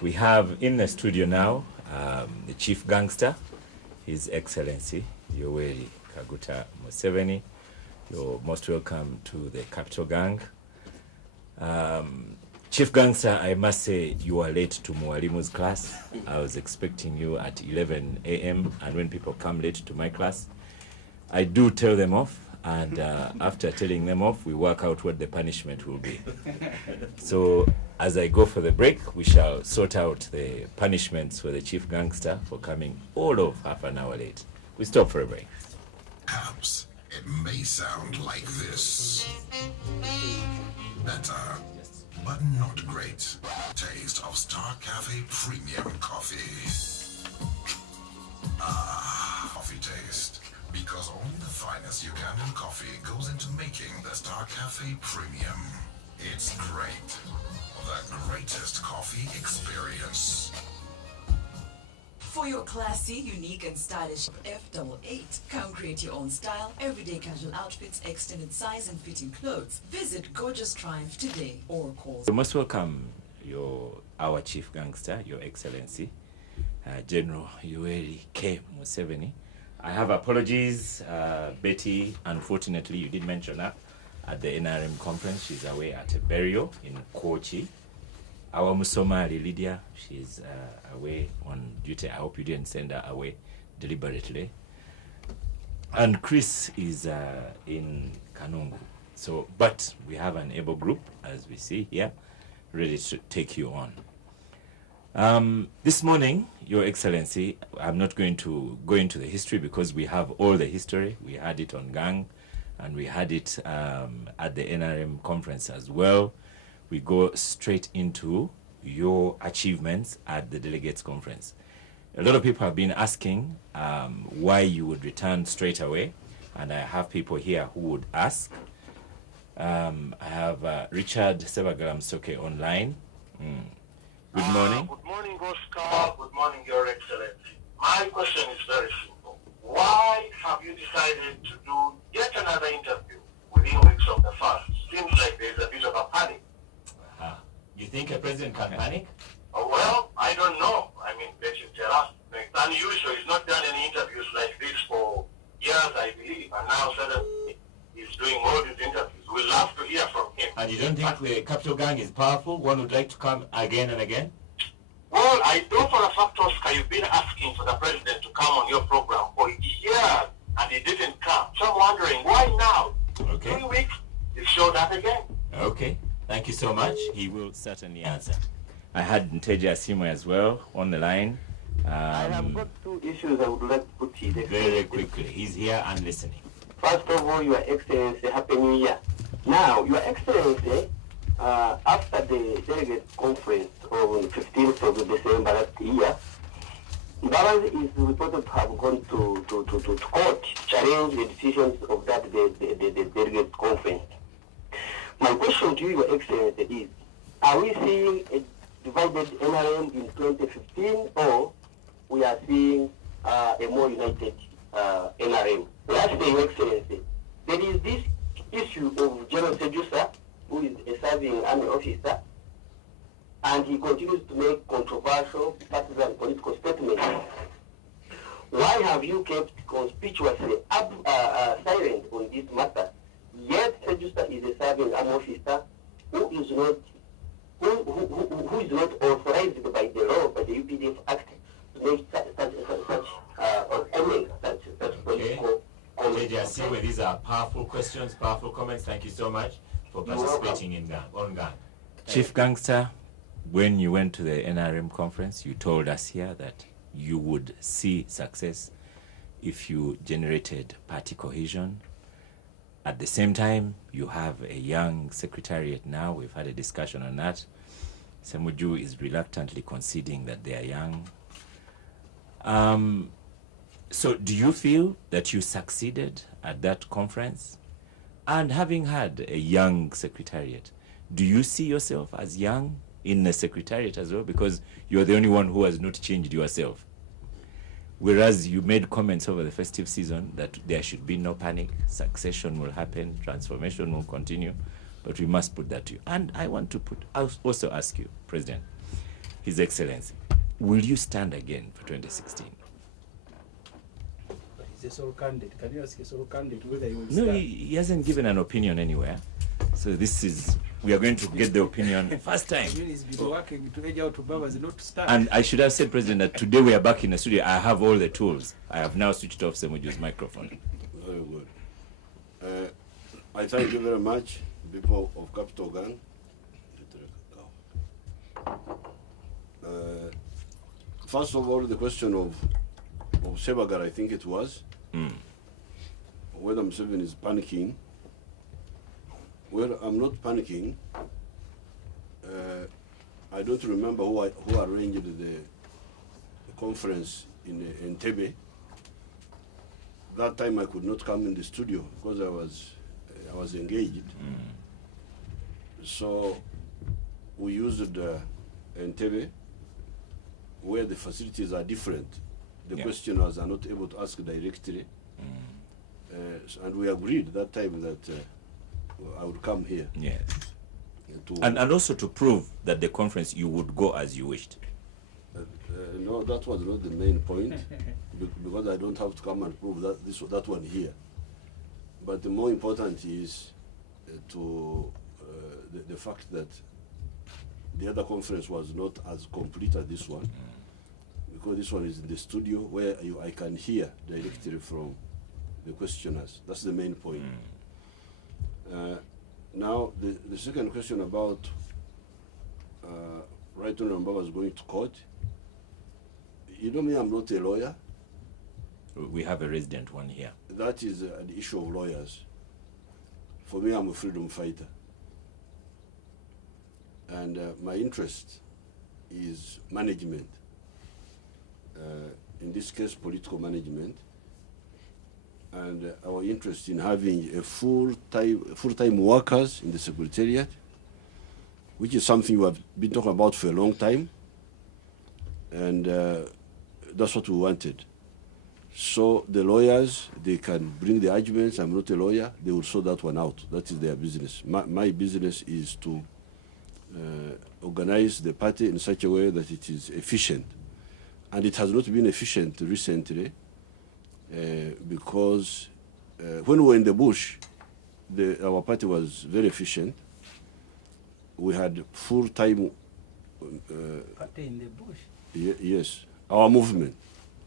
We have in the studio now the Chief Gangster, His Excellency Yoweri Kaguta Museveni. You're most welcome to the Capital Gang. Chief Gangster, I must say you are late to Mwalimu's class. I was expecting you at 11 a.m. and when people come late to my class, I do tell them off, and after telling them off, we work out what the punishment will be. So as I go for the break, we shall sort out the punishments for the Chief Gangster for coming all of half an hour late. We stop for a break. Perhaps it may sound like this. Better, but not great. Taste of Star Cafe Premium Coffee. Ah, coffee taste. Because only the finest Ugandan coffee goes into making the Star Cafe Premium. It's great. The greatest coffee experience. For your classy, unique and stylish F88, come create your own style, everyday casual outfits, extended size and fitting clothes. Visit Gorgeous Triumph today or call. You most welcome our Chief Gangster, Your Excellency, General Yoweri K. Museveni. I have apologies, Betty, unfortunately you did mention her at the NRM conference. She's away at a burial in Kochi. Our Musomali Lydia, she's away on duty. I hope you didn't send her away deliberately. And Chris is in Kanungu. So, but we have an able group, as we see here, ready to take you on. This morning, Your Excellency, I'm not going to go into the history because we have all the history. We had it on Gang, and we had it at the NRM conference as well. We go straight into your achievements at the delegates conference. A lot of people have been asking why you would return straight away, and I have people here who would ask. I have Richard Sebagalam Soke online. Good morning. Good morning, Oscar. Good morning, Your Excellency. My question is very simple. Why have you decided to do yet another interview within weeks of the first? Seems like there's a bit of a panic. You think a president can panic? Well, I don't know. I mean, they should tell us. It's unusual. He's not done any interviews like this for years, I believe. And now suddenly he's doing all these interviews. We'd love to hear from him. And you don't think the Capital Gang is powerful? One would like to come again and again? Well, I know for a fact, Oscar, you've been asking for the president to come on your program for years, and he didn't come. So I'm wondering, why now? Okay. 3 weeks, he showed up again. Okay. Thank you so much. He will certainly answer. I had Nteja Asimwe as well on the line. I have got two issues I would like to put to you. Very quickly. He's here and listening. First of all, Your Excellency, Happy New Year. Now, Your Excellency, after the delegate conference on the 15th of December last year, Balance is reported to have gone to court to challenge the decisions of that the delegate conference. My question to you, Your Excellency, is, are we seeing a divided NRM in 2015, or we are seeing a more united NRM? Lastly, Your Excellency, there is this issue of General Sejusa, who is a serving army officer, and he continues to make controversial partisan political statements. Why have you kept conspicuously silent on this matter? Yet Sejusa is a serving army officer who is not authorized by the law, by the UPDF Act, to make such political comments. These are powerful questions, powerful comments. Thank you so much for participating on Gang. Chief Gangster, when you went to the NRM conference, you told us here that you would see success if you generated party cohesion. At the same time, you have a young secretariat now. We've had a discussion on that. Semuju is reluctantly conceding that they are young. So do you feel that you succeeded at that conference? And having had a young secretariat, do you see yourself as young in the secretariat as well? Because you're the only one who has not changed yourself. Whereas you made comments over the festive season that there should be no panic, succession will happen, transformation will continue, but we must put that to you. And I want to also ask you, President, His Excellency, will you stand again for 2016? He's a sole candidate. Can you ask a sole candidate whether he will No, stand? he hasn't given an opinion anywhere. So we are going to get the opinion first time. I mean, he's been working to edge out Obamas not to stand. And I should have said, President, that today we are back in the studio. I have all the tools. I have now switched off Semuju's microphone. Very good. I thank you very much, people of Capital Gang. First of all, the question of Sebagar, I think it was, whether Museveni is panicking. Well, I'm not panicking. I don't remember who arranged the conference in Entebbe. That time I could not come in the studio because I was engaged. So we used Entebbe, where the facilities are different. The questioners are not able to ask directly. And we agreed that time that I would come here. Yes. And also to prove that the conference you would go as you wished. No, that was not the main point, because I don't have to come and prove that one here. But the more important is the fact that the other conference was not as complete as this one, because this one is in the studio where I can hear directly from the questioners. That's the main point. Now, the second question about Right Honorable was going to court. You know me, I'm not a lawyer. We have a resident one here. That is an issue of lawyers. For me, I'm a freedom fighter. And my interest is management. In this case, political management. And our interest in having a full-time workers in the Secretariat, which is something we have been talking about for a long time. And that's what we wanted. So the lawyers, they can bring the arguments. I'm not a lawyer. They will sort that one out. That is their business. My business is to organize the party in such a way that it is efficient. And it has not been efficient recently because when we were in the bush, our party was very efficient. We had full-time... Party in the bush? Yes. Our movement,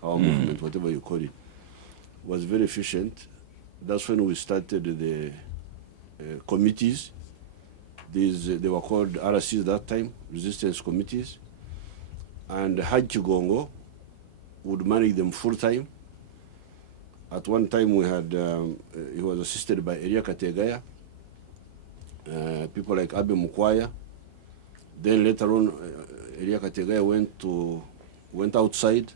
whatever you call it, was very efficient. That's when we started the committees. They were called RCs at that time, resistance committees. And Haji Gongo would manage them full-time. At one time we had, he was assisted by Elia Kategaya, people like Abe Mukwaya. Then later on, Elia Kategaya went outside,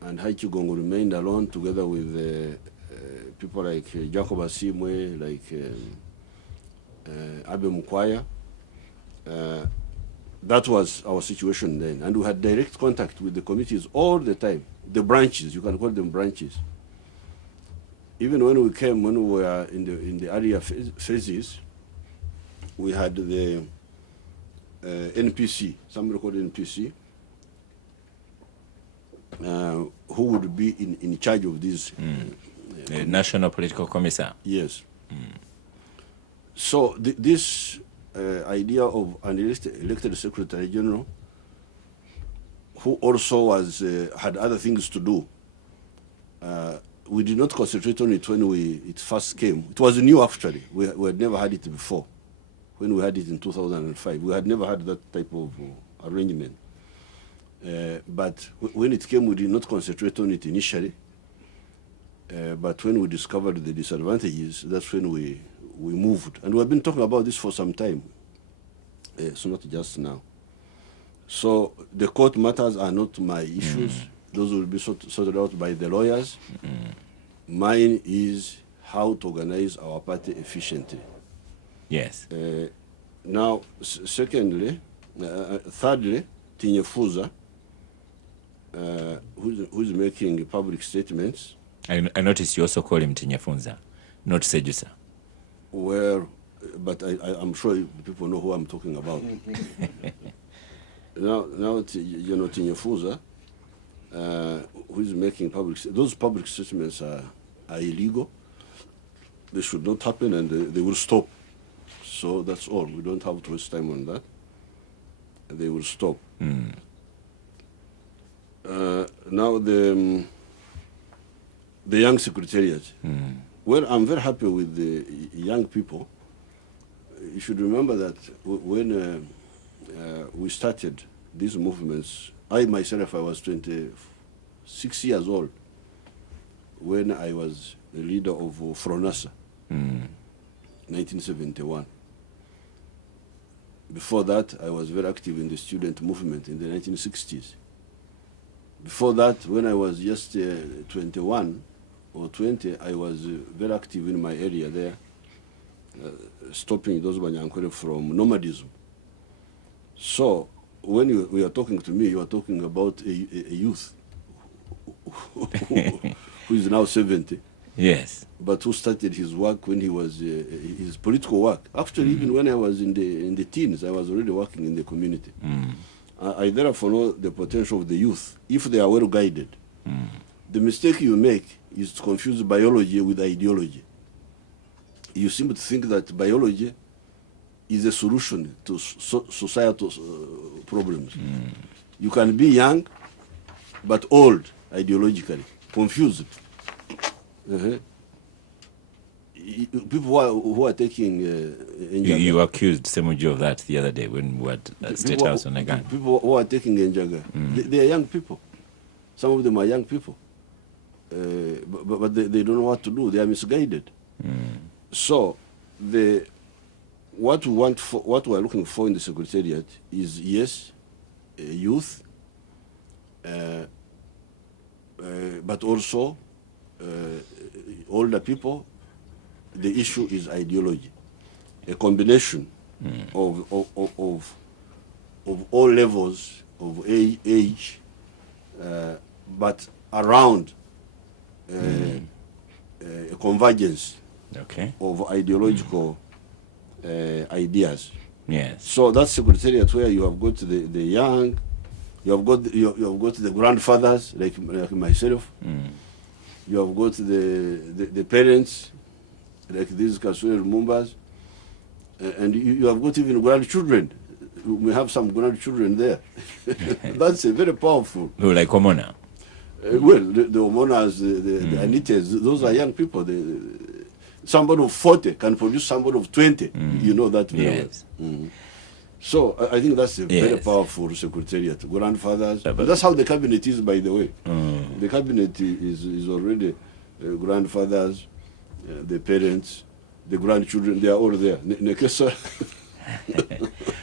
and Haji Gongo remained alone together with people like Jacob Asimwe, like Abe Mukwaya. That was our situation then. And we had direct contact with the committees all the time. The branches, you can call them branches. Even when we came, when we were in the earlier phases, we had the NPC, somebody called NPC, who would be in charge of this. The National Political Commissar. Yes. So this idea of an elected Secretary General, who also had other things to do, we did not concentrate on it when it first came. It was new, actually. We had never had it before. When we had it in 2005, we had never had that type of arrangement. But when it came, we did not concentrate on it initially. But when we discovered the disadvantages, that's when we moved. And we've been talking about this for some time. It's not just now. So the court matters are not my issues. Those will be sorted out by the lawyers. Mine is how to organize our party efficiently. Yes. Now, thirdly, Tinyefuza, who's making public statements. I noticed you also call him Tinyefunza, not Sejusa. Well, but I'm sure people know who I'm talking about. now Tinyafuza, who is making those public statements are illegal. They should not happen, and they will stop. So that's all. We don't have to waste time on that. They will stop. Now the young secretariat. Well, I'm very happy with the young people. You should remember that when we started these movements, I myself, I was 26 years old when I was the leader of Fronasa, 1971. Before that, I was very active in the student movement in the 1960s. Before that, when I was just 21 or 20, I was very active in my area there, stopping those Banyankore from nomadism. So when you are talking to me, you are talking about a youth who is now 70. Yes. But who started his work when he was, his political work. Actually, even when I was in the teens, I was already working in the community. I therefore know the potential of the youth, if they are well guided. The mistake you make is to confuse biology with ideology. You seem to think that biology is a solution to societal problems. You can be young, but old ideologically, confused. People who are taking you accused Semuju of that the other day when we were at State House on Agan. People who are taking Enjaga, they are young people. Some of them are young people, but they don't know what to do. They are misguided. So what we are looking for in the secretariat is, yes, youth, but also older people. The issue is ideology, a combination of all levels of age, but around a convergence of ideological ideas. Yes. So that's secretariat where you have got the young, you have got the grandfathers like myself. You have got the parents like these Kasuri Lumumbas, and you have got even grandchildren. We have some grandchildren there. That's very powerful. Like Omona. Well, the Omonas, the Anites, those are young people. Somebody of 40 can produce somebody of 20. You know that very well. So I think that's a very powerful secretariat. Grandfathers. That's how the cabinet is, by the way. The cabinet is already grandfathers, the parents, the grandchildren. They are all there.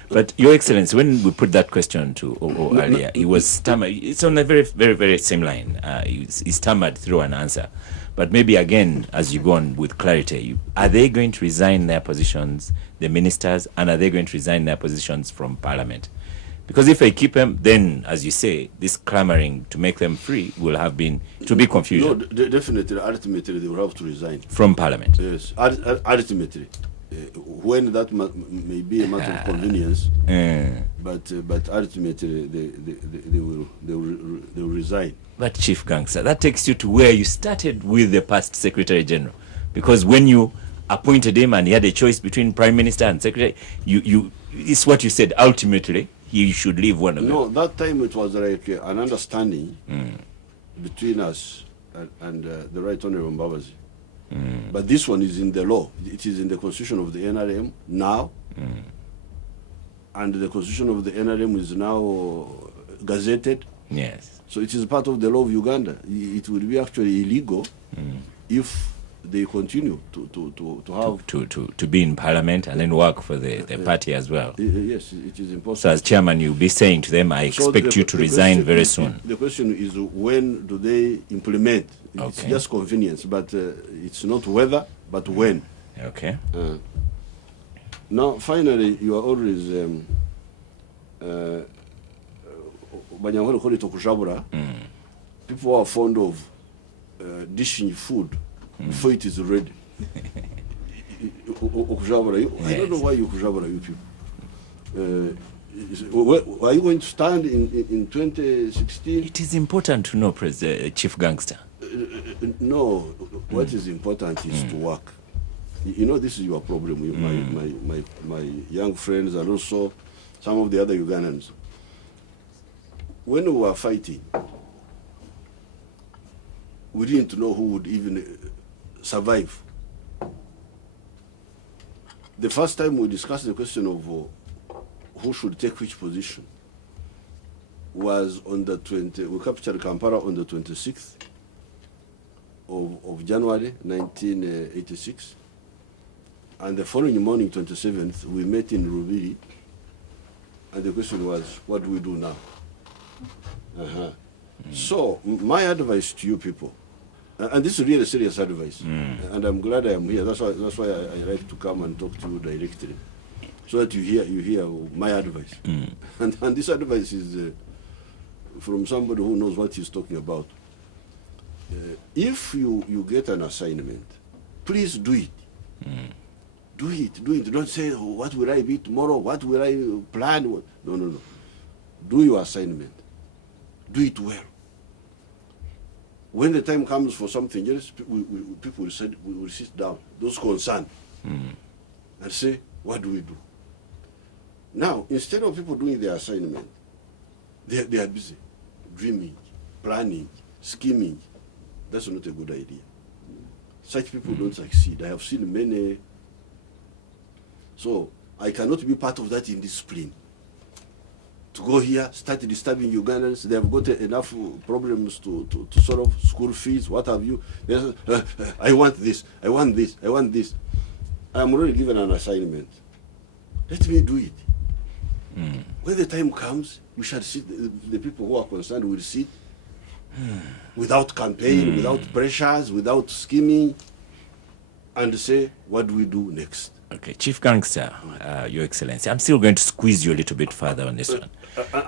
But Your Excellency, when we put that question to O earlier, he was stammered. It's on a very, very, very same line. He stammered through an answer. But maybe again, as you go on with clarity, are they going to resign their positions, the ministers, and are they going to resign their positions from Parliament? Because if they keep them, then, as you say, this clamoring to make them free will have been, to be confusion. No, definitely, ultimately, they will have to resign. From Parliament? Yes, ultimately. When that may be a matter of convenience, but ultimately they will resign. But Chief Gangster, that takes you to where you started with the past Secretary General, because when you appointed him and he had a choice between Prime Minister and Secretary, it's what you said. Ultimately, he should leave one of them. No, that time it was like an understanding between us and the Right Honourable Mbabazi. But this one is in the law. It is in the constitution of the NRM now, and the constitution of the NRM is now gazetted. Yes. So it is part of the law of Uganda. It will be actually illegal if they continue to be in Parliament and then work for the party as well. Yes, it is impossible. So as chairman, you'll be saying to them, I expect you to resign very soon. The question is, when do they implement? It's just convenience, but it's not whether, but when. Okay. Now, finally, you are always people are fond of dishing food before it is ready. I don't know why you kujabura, you people. Are you going to stand in 2016? It is important to know, Chief Gangster. No, what is important is to work. You know, this is your problem. My young friends and also some of the other Ugandans. When we were fighting, we didn't know who would even survive. The first time we discussed the question of who should take which position was on the 20, we captured Kampala on the 26th of January 1986. And the following morning, 27th, we met in Rubiri, and the question was, what do we do now? So my advice to you people, and this is really serious advice, and I'm glad I am here. That's why I like to come and talk to you directly, so that you hear my advice. And this advice is from somebody who knows what he's talking about. If you get an assignment, please do it. Do it. Don't say, oh, what will I be tomorrow? What will I plan? No. Do your assignment. Do it well. When the time comes for something else, people will sit down, those concerned, and say, what do we do? Now, instead of people doing their assignment, they are busy dreaming, planning, scheming. That's not a good idea. Such people don't succeed. I have seen many. So I cannot be part of that indiscipline. To go here, start disturbing Ugandans. They have got enough problems to solve, school fees, what have you. I want this, I want this, I want this. I'm already given an assignment. Let me do it. When the time comes, we shall sit, the people who are concerned will sit without campaign, without pressures, without scheming, and say, what do we do next? Okay, Chief Gangster, Your Excellency, I'm still going to squeeze you a little bit further on this one.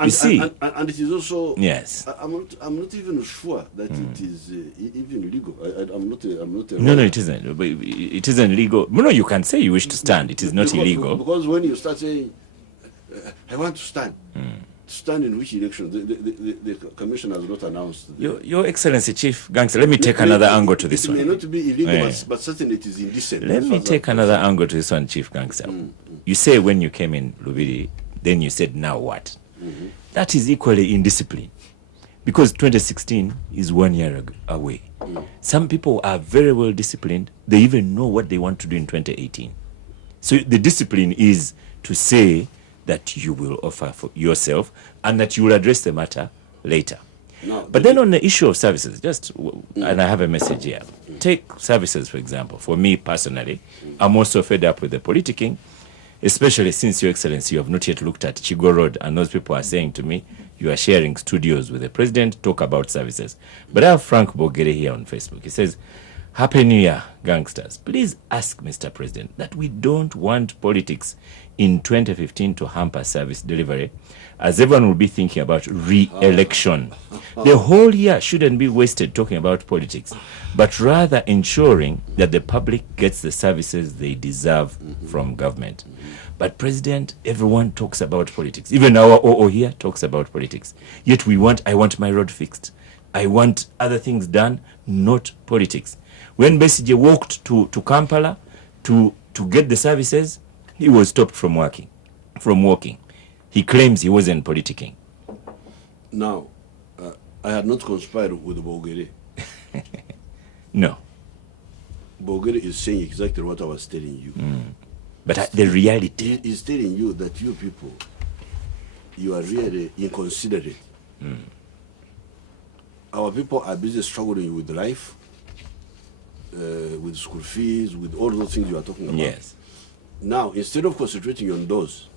You see, and it is also, yes. I'm not even sure that it is even legal. I'm not a No, it isn't. But it isn't legal. No, you can say you wish to stand. It is not illegal. Because when you start saying, I want to stand, stand in which election? The commission has not announced. Your Excellency, Chief Gangster, let me take another angle to this one. It may not be illegal, but certainly it is indecent. Let me take another angle to this one, Chief Gangster. You say when you came in Lubiri, then you said, now what? That is equally indiscipline. Because 2016 is 1 year away. Some people are very well disciplined. They even know what they want to do in 2018. So the discipline is to say that you will offer for yourself and that you will address the matter later. No, but then on the issue of services, and I have a message here. Take services, for example. For me personally, I'm also fed up with the politicking, especially since, Your Excellency, you have not yet looked at Chigo Road, and those people are saying to me, you are sharing studios with the president, talk about services. But I have Frank Bogere here on Facebook. He says, Happy New Year, gangsters. Please ask Mr. President that we don't want politics in 2015 to hamper service delivery, as everyone will be thinking about re-election. The whole year shouldn't be wasted talking about politics, but rather ensuring that the public gets the services they deserve from government. But President, everyone talks about politics. Even our OO here talks about politics. Yet I want my road fixed. I want other things done, not politics. When Besigye walked to Kampala to get the services, he was stopped from walking. He claims he wasn't politicking. Now, I had not conspired with Bogere. No. Bogere is saying exactly what I was telling you. But the reality... He is telling you that you people, you are really inconsiderate. Our people are busy struggling with life, with school fees, with all those things you are talking about. Yes. Now, instead of concentrating on those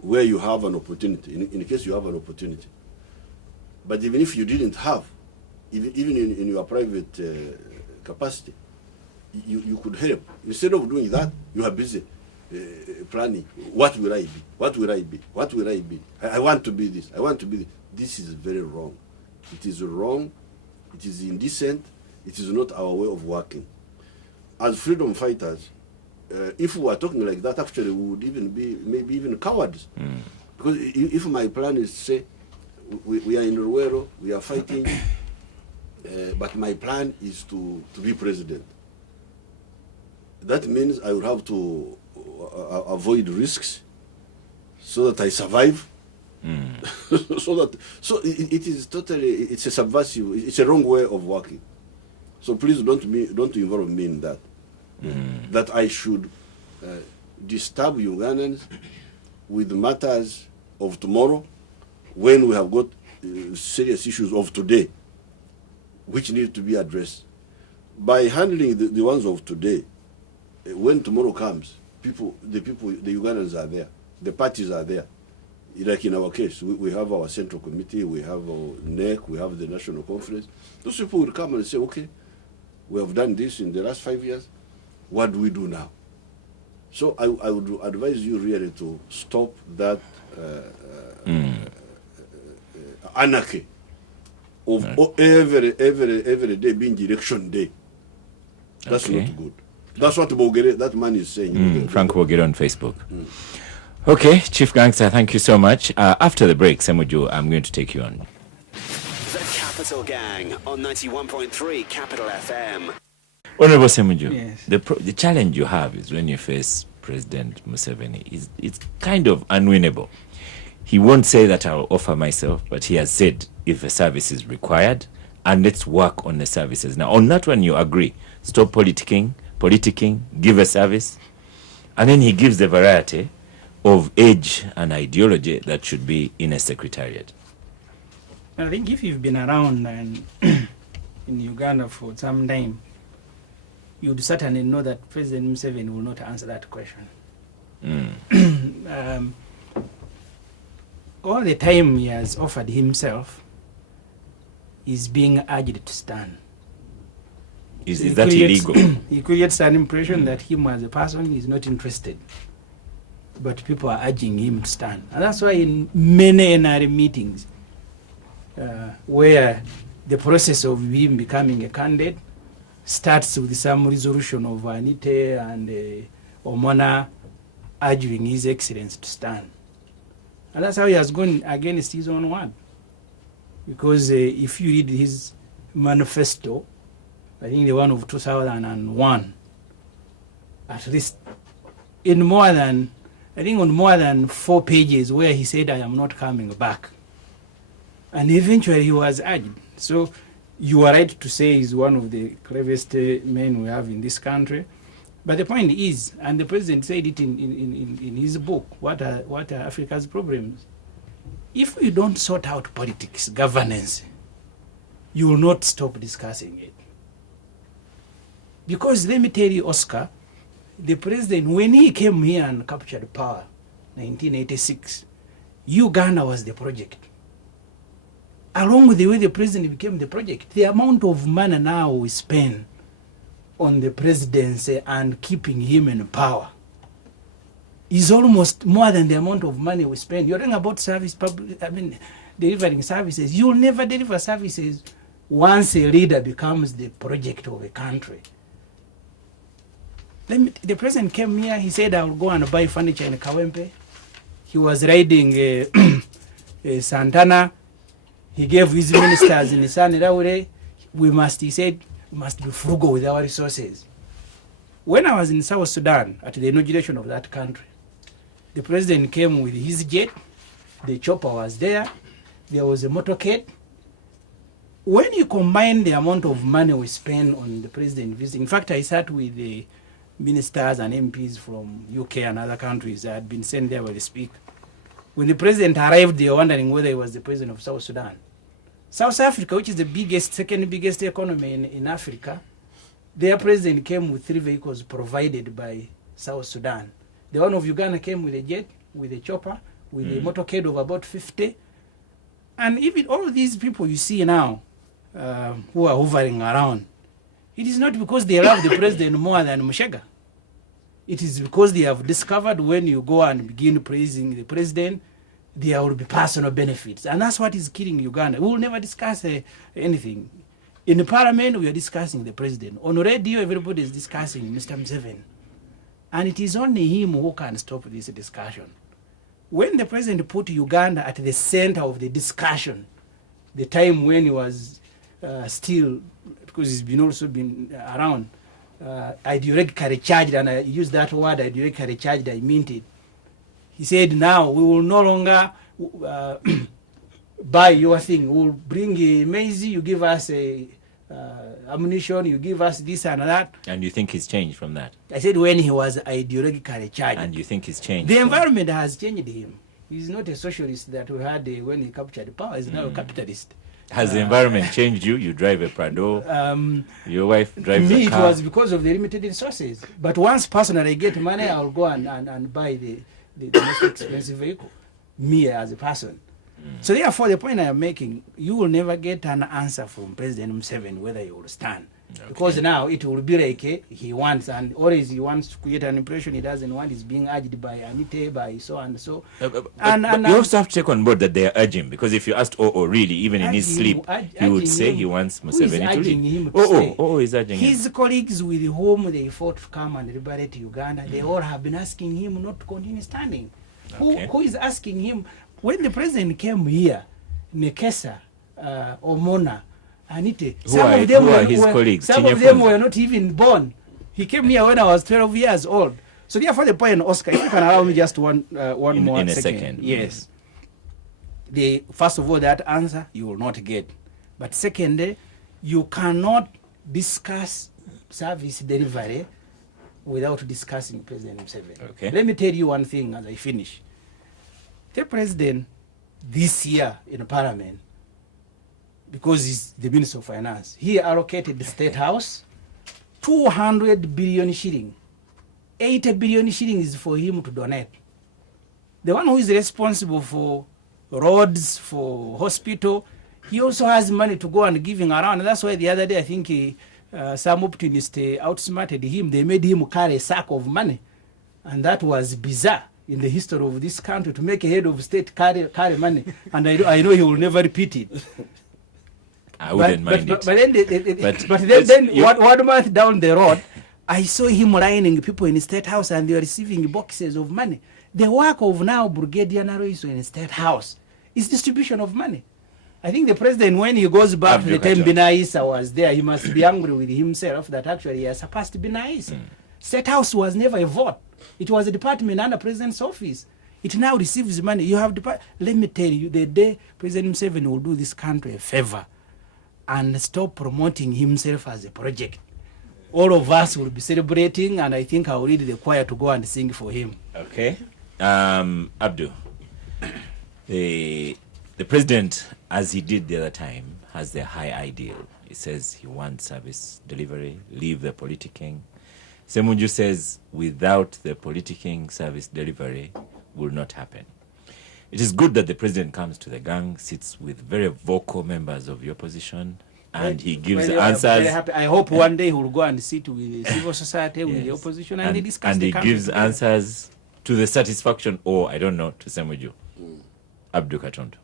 where you have an opportunity, in case you have an opportunity, but even if you didn't have, even in your private capacity, you could help. Instead of doing that, you are busy planning. What will I be? What will I be? What will I be? I want to be this. I want to be this. This is very wrong. It is wrong. It is indecent. It is not our way of working. As freedom fighters, if we were talking like that, actually we would even be maybe even cowards. Because if my plan is to say, we are in Ruero, we are fighting, but my plan is to be president, that means I will have to avoid risks so that I survive. So it is totally, it's a subversive, it's a wrong way of working. So please don't involve me in that. That I should disturb Ugandans with matters of tomorrow when we have got serious issues of today which need to be addressed. By handling the ones of today, when tomorrow comes, the Ugandans are there, the parties are there. Like in our case, we have our central committee, we have our NEC, we have the national conference. Those people will come and say, okay, we have done this in the last 5 years, what do we do now? So I would advise you really to stop that anarchy of every day being election day. That's not good. That's what Bogere, that man is saying. Frank Bogere on Facebook. Okay, Chief Gangster, thank you so much. After the break, Semuju, I'm going to take you on. The Capital Gang on 91.3 Capital FM. Honorable Semuju, Yes. the challenge you have is when you face President Museveni, it's kind of unwinnable. He won't say that I'll offer myself, but he has said if a service is required, and let's work on the services. Now, on that one, you agree. Stop politicking, give a service. And then he gives the variety of age and ideology that should be in a secretariat. I think if you've been around and in Uganda for some time, you'd certainly know that President Museveni will not answer that question. All the time he has offered himself is being urged to stand. Is that illegal? He creates an impression that him as a person is not interested. But people are urging him to stand. And that's why in many NRA meetings, where the process of him becoming a candidate starts with some resolution of Anite and Omona urging His Excellency to stand. And that's how he has gone against his own word. Because if you read his manifesto, I think the one of 2001, at least on more than 4 pages where he said, I am not coming back. And eventually he was urged. So you are right to say he's one of the cleverest men we have in this country. But the point is, and the president said it in his book, what are Africa's problems? If we don't sort out politics, governance, you will not stop discussing it. Because let me tell you, Oscar, the president, when he came here and captured power, 1986, Uganda was the project. Along with the way the president became the project, the amount of money now we spend on the presidency and keeping him in power is almost more than the amount of money we spend. You're talking about delivering services. You'll never deliver services once a leader becomes the project of a country. The president came here, he said, I will go and buy furniture in Kawempe. He was riding Santana. He gave his ministers in Saniraure, he said, we must be frugal with our resources. When I was in South Sudan, at the inauguration of that country, the president came with his jet, the chopper was there was a motorcade. When you combine the amount of money we spend on the president visiting, in fact, I sat with the ministers and MPs from UK and other countries that had been sent there by the speaker. When the president arrived, they were wondering whether he was the president of South Sudan. South Africa, which is the second biggest economy in Africa, their president came with 3 vehicles provided by South Sudan. The one of Uganda came with a jet, with a chopper, with a motorcade of about 50. And even all of these people you see now who are hovering around, it is not because they love the president more than Mushega. It is because they have discovered when you go and begin praising the president, there will be personal benefits. And that's what is killing Uganda. We will never discuss anything. In the parliament, we are discussing the president. On radio, everybody is discussing Mr. Museveni. And it is only him who can stop this discussion. when the president put Uganda at the center of the discussion, the time when he was still, because he's been also been around, ideologically charged, and I use that word ideologically charged, I meant it. He said, now we will no longer buy your thing. We'll bring a maize, you give us a ammunition, you give us this and that. And you think he's changed from that? I said when he was ideologically charged. And you think he's changed? The environment has changed him. He's not a socialist that we had when he captured power. He's now a capitalist. Has the environment changed you? You drive a Prado. Your wife drives me, a car. It was because of the limited resources. But once personally I get money, I'll go and buy the most expensive vehicle. Me as a person. So therefore, the point I am making, you will never get an answer from President Museveni whether he will stand. Okay. Because now it will be like he wants, and always he wants to create an impression he doesn't want. He's being urged by Anite, by so and so. But you also have to take on board that they are urging, because if you asked really, even in his sleep, he would say he wants Museveni to leave. He's urging him. His colleagues with whom they fought to come and liberate Uganda, they all have been asking him not to continue standing. Okay. Who is asking him? When the president came here, Nekesa, Omona, Anite, some of them were his colleagues. Some of them were not even born. He came here when I was 12 years old. So therefore, the point, Oscar, if you can allow me just one more second. Yes. First of all, that answer you will not get. But secondly, you cannot discuss service delivery without discussing President Museveni. Okay. Let me tell you one thing as I finish. The president this year in Parliament, because he's the Minister of Finance, he allocated the State House 200 billion shilling. 80 billion shilling is for him to donate. The one who is responsible for roads, for hospital, he also has money to go and giving around. And that's why the other day I think some optimists outsmarted him. They made him carry a sack of money. And that was bizarre in the history of this country, to make a head of state carry money. And I know he will never repeat it. I wouldn't mind it. But then one month down the road, I saw him lining people in the State House and they were receiving boxes of money. The work of now Brigadier Naroiso in the State House is distribution of money. I think the president, when he goes back to the time Binaisa was there, he must be angry with himself that actually he has surpassed Binaisa. State House was never a vote. It was a department under President's office. It now receives money. You have let me tell you, the day President Museveni will do this country a favor and stop promoting himself as a project, all of us will be celebrating, and I think I will lead the choir to go and sing for him. Okay. Abdul, the president, as he did the other time, has the high ideal. He says he wants service delivery, leave the politicking. Semunju says without the politicking, service delivery will not happen. It is good that the president comes to the gang, sits with very vocal members of the opposition, and he gives answers. Very happy. I hope one day he will go and sit with civil society, with the opposition, and they discuss and the he country gives together. answers to the satisfaction, or I don't know, to Semunju. Abdul Katondo.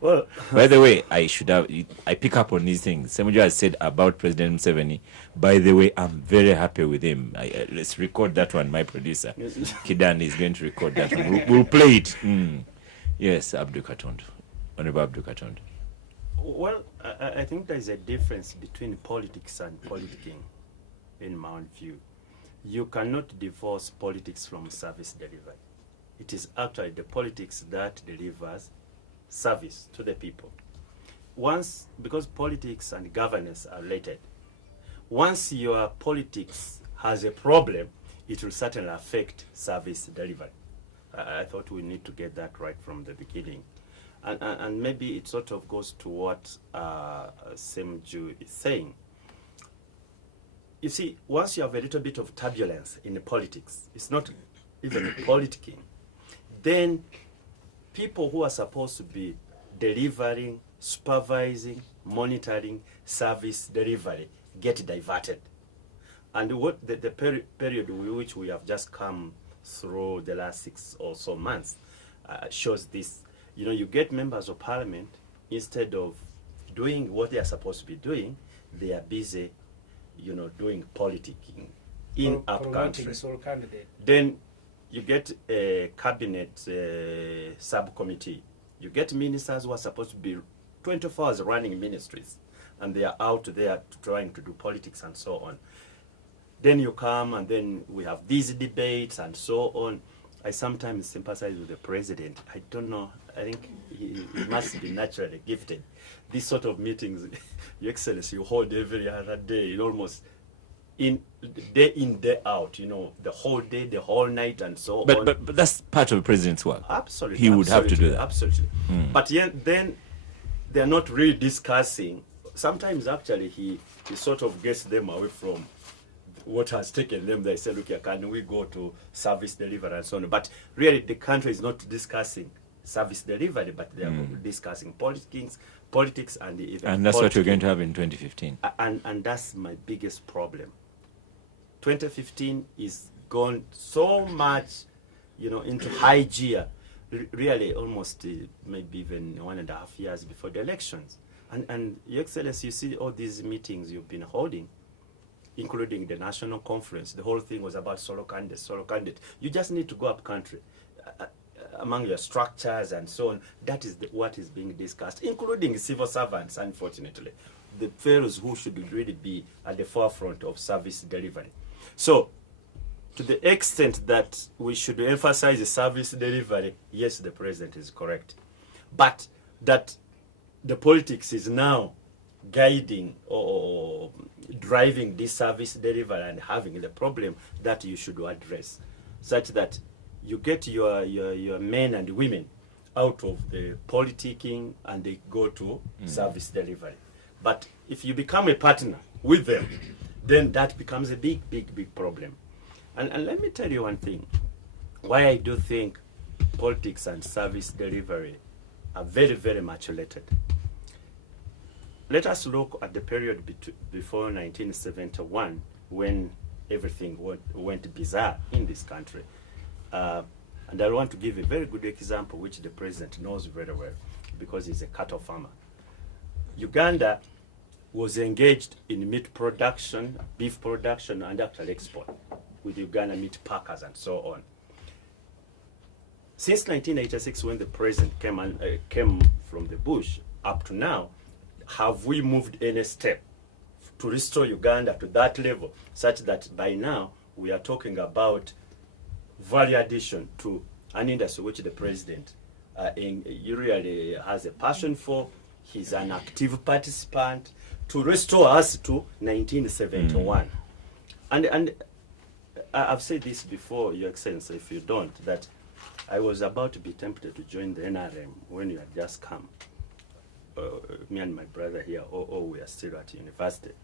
Well, by the way, I pick up on these things. Semunju has said about President Museveni. By the way, I'm very happy with him. Let's record that one. My producer, Kidan, is going to record that one. We'll play it. Yes, Abdul Katondo. Honorable Abdul Katondo. Well, I think there's a difference between politics and politicking, in my own view. You cannot divorce politics from service delivery. It is actually the politics that delivers service to the people. Because politics and governance are related, once your politics has a problem, it will certainly affect service delivery. I thought we need to get that right from the beginning. And maybe it sort of goes to what Semunju is saying. You see, once you have a little bit of turbulence in the politics, it's not even politicking, then people who are supposed to be delivering, supervising, monitoring service delivery get diverted. And what the period which we have just come through the last 6 or so months shows this. You know, you get members of parliament, instead of doing what they are supposed to be doing, they are busy, doing politicking in up country. Then you get a cabinet subcommittee. You get ministers who are supposed to be 24 hours running ministries, and they are out there trying to do politics and so on. Then you come, and then we have these debates and so on. I sometimes sympathize with the president. I don't know. I think he must be naturally gifted. These sort of meetings, Your Excellency, you hold every other day, almost in, day out, the whole day, the whole night, and so on. But that's part of the president's work. Absolutely. He would have to do that. Absolutely. But yet, then they're not really discussing. Sometimes, actually, he sort of gets them away from what has taken them. They say, look, can we go to service delivery and so on? But really, the country is not discussing service delivery, but they are discussing politics, and even And that's what politicking. we're going to have in 2015. And that's my biggest problem. 2015 is gone so much, into high gear, really almost maybe even 1.5 years before the elections. And Your Excellency, you see all these meetings you've been holding, including the national conference. The whole thing was about solo candidate. You just need to go up country among your structures and so on. That is what is being discussed, including civil servants, unfortunately, the fellows who should really be at the forefront of service delivery. So, to the extent that we should emphasize the service delivery, yes, the president is correct. But that the politics is now guiding or driving this service delivery and having the problem that you should address, such that you get your men and women out of the politicking and they go to service delivery. But if you become a partner with them, then that becomes a big problem. And let me tell you one thing, why I do think politics and service delivery are very, very much related. Let us look at the period before 1971, when everything went bizarre in this country. And I want to give a very good example, which the president knows very well, because he's a cattle farmer. Uganda was engaged in meat production, beef production, and actual export with Uganda meat packers and so on. Since 1986, when the president came from the bush, up to now, have we moved any step to restore Uganda to that level, such that by now we are talking about value addition to an industry which the president really has a passion for? He's an active participant to restore us to 1971. And I've said this before, Your Excellency, if you don't, that I was about to be tempted to join the NRM when you had just come. Me and my brother here, we are still at university.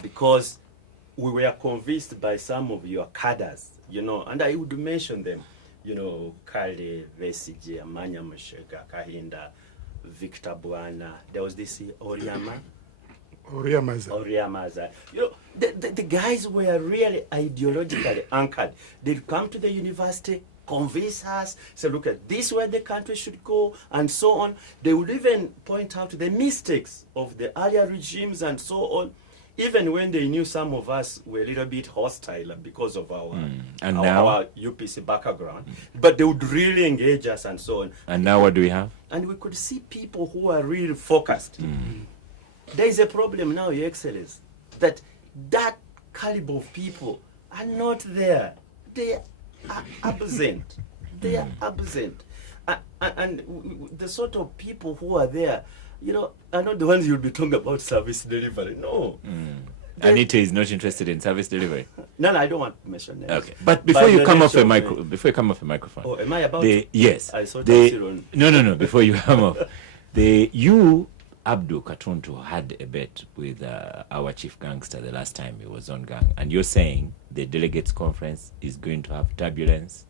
Because we were convinced by some of your cadres, and I would mention them, Kale, Vesije, Amanya Mushega, Kahinda, Victor Buana. There was this Oriamaza. The guys were really ideologically anchored. They'd come to the university, convince us, say, look, at this where the country should go, and so on. They would even point out the mistakes of the earlier regimes and so on, even when they knew some of us were a little bit hostile because of our UPC background. But they would really engage us and so on. And now what do we have? And we could see people who are really focused. There is a problem now, Your Excellency, that caliber of people are not there. They are absent. They are absent. And the sort of people who are there, are not the ones you'll be talking about service delivery. No. Anita is not interested in service delivery. No, I don't want to mention that. Okay, but before you come off the microphone. Oh, am I about to? Yes. I saw No. Before you come off, you, Abdul Katuntu, had a bet with our chief gangster the last time he was on Gang, and you're saying the delegates conference is going to have turbulence.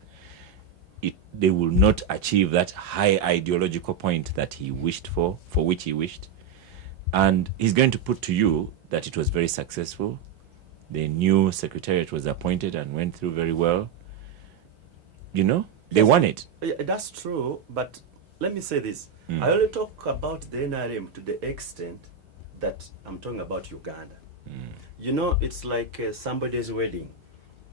They will not achieve that high ideological point that he wished for which he wished. And he's going to put to you that it was very successful. The new secretariat was appointed and went through very well. They won it. That's true, but let me say this. I only talk about the NRM to the extent that I'm talking about Uganda. It's like somebody's wedding.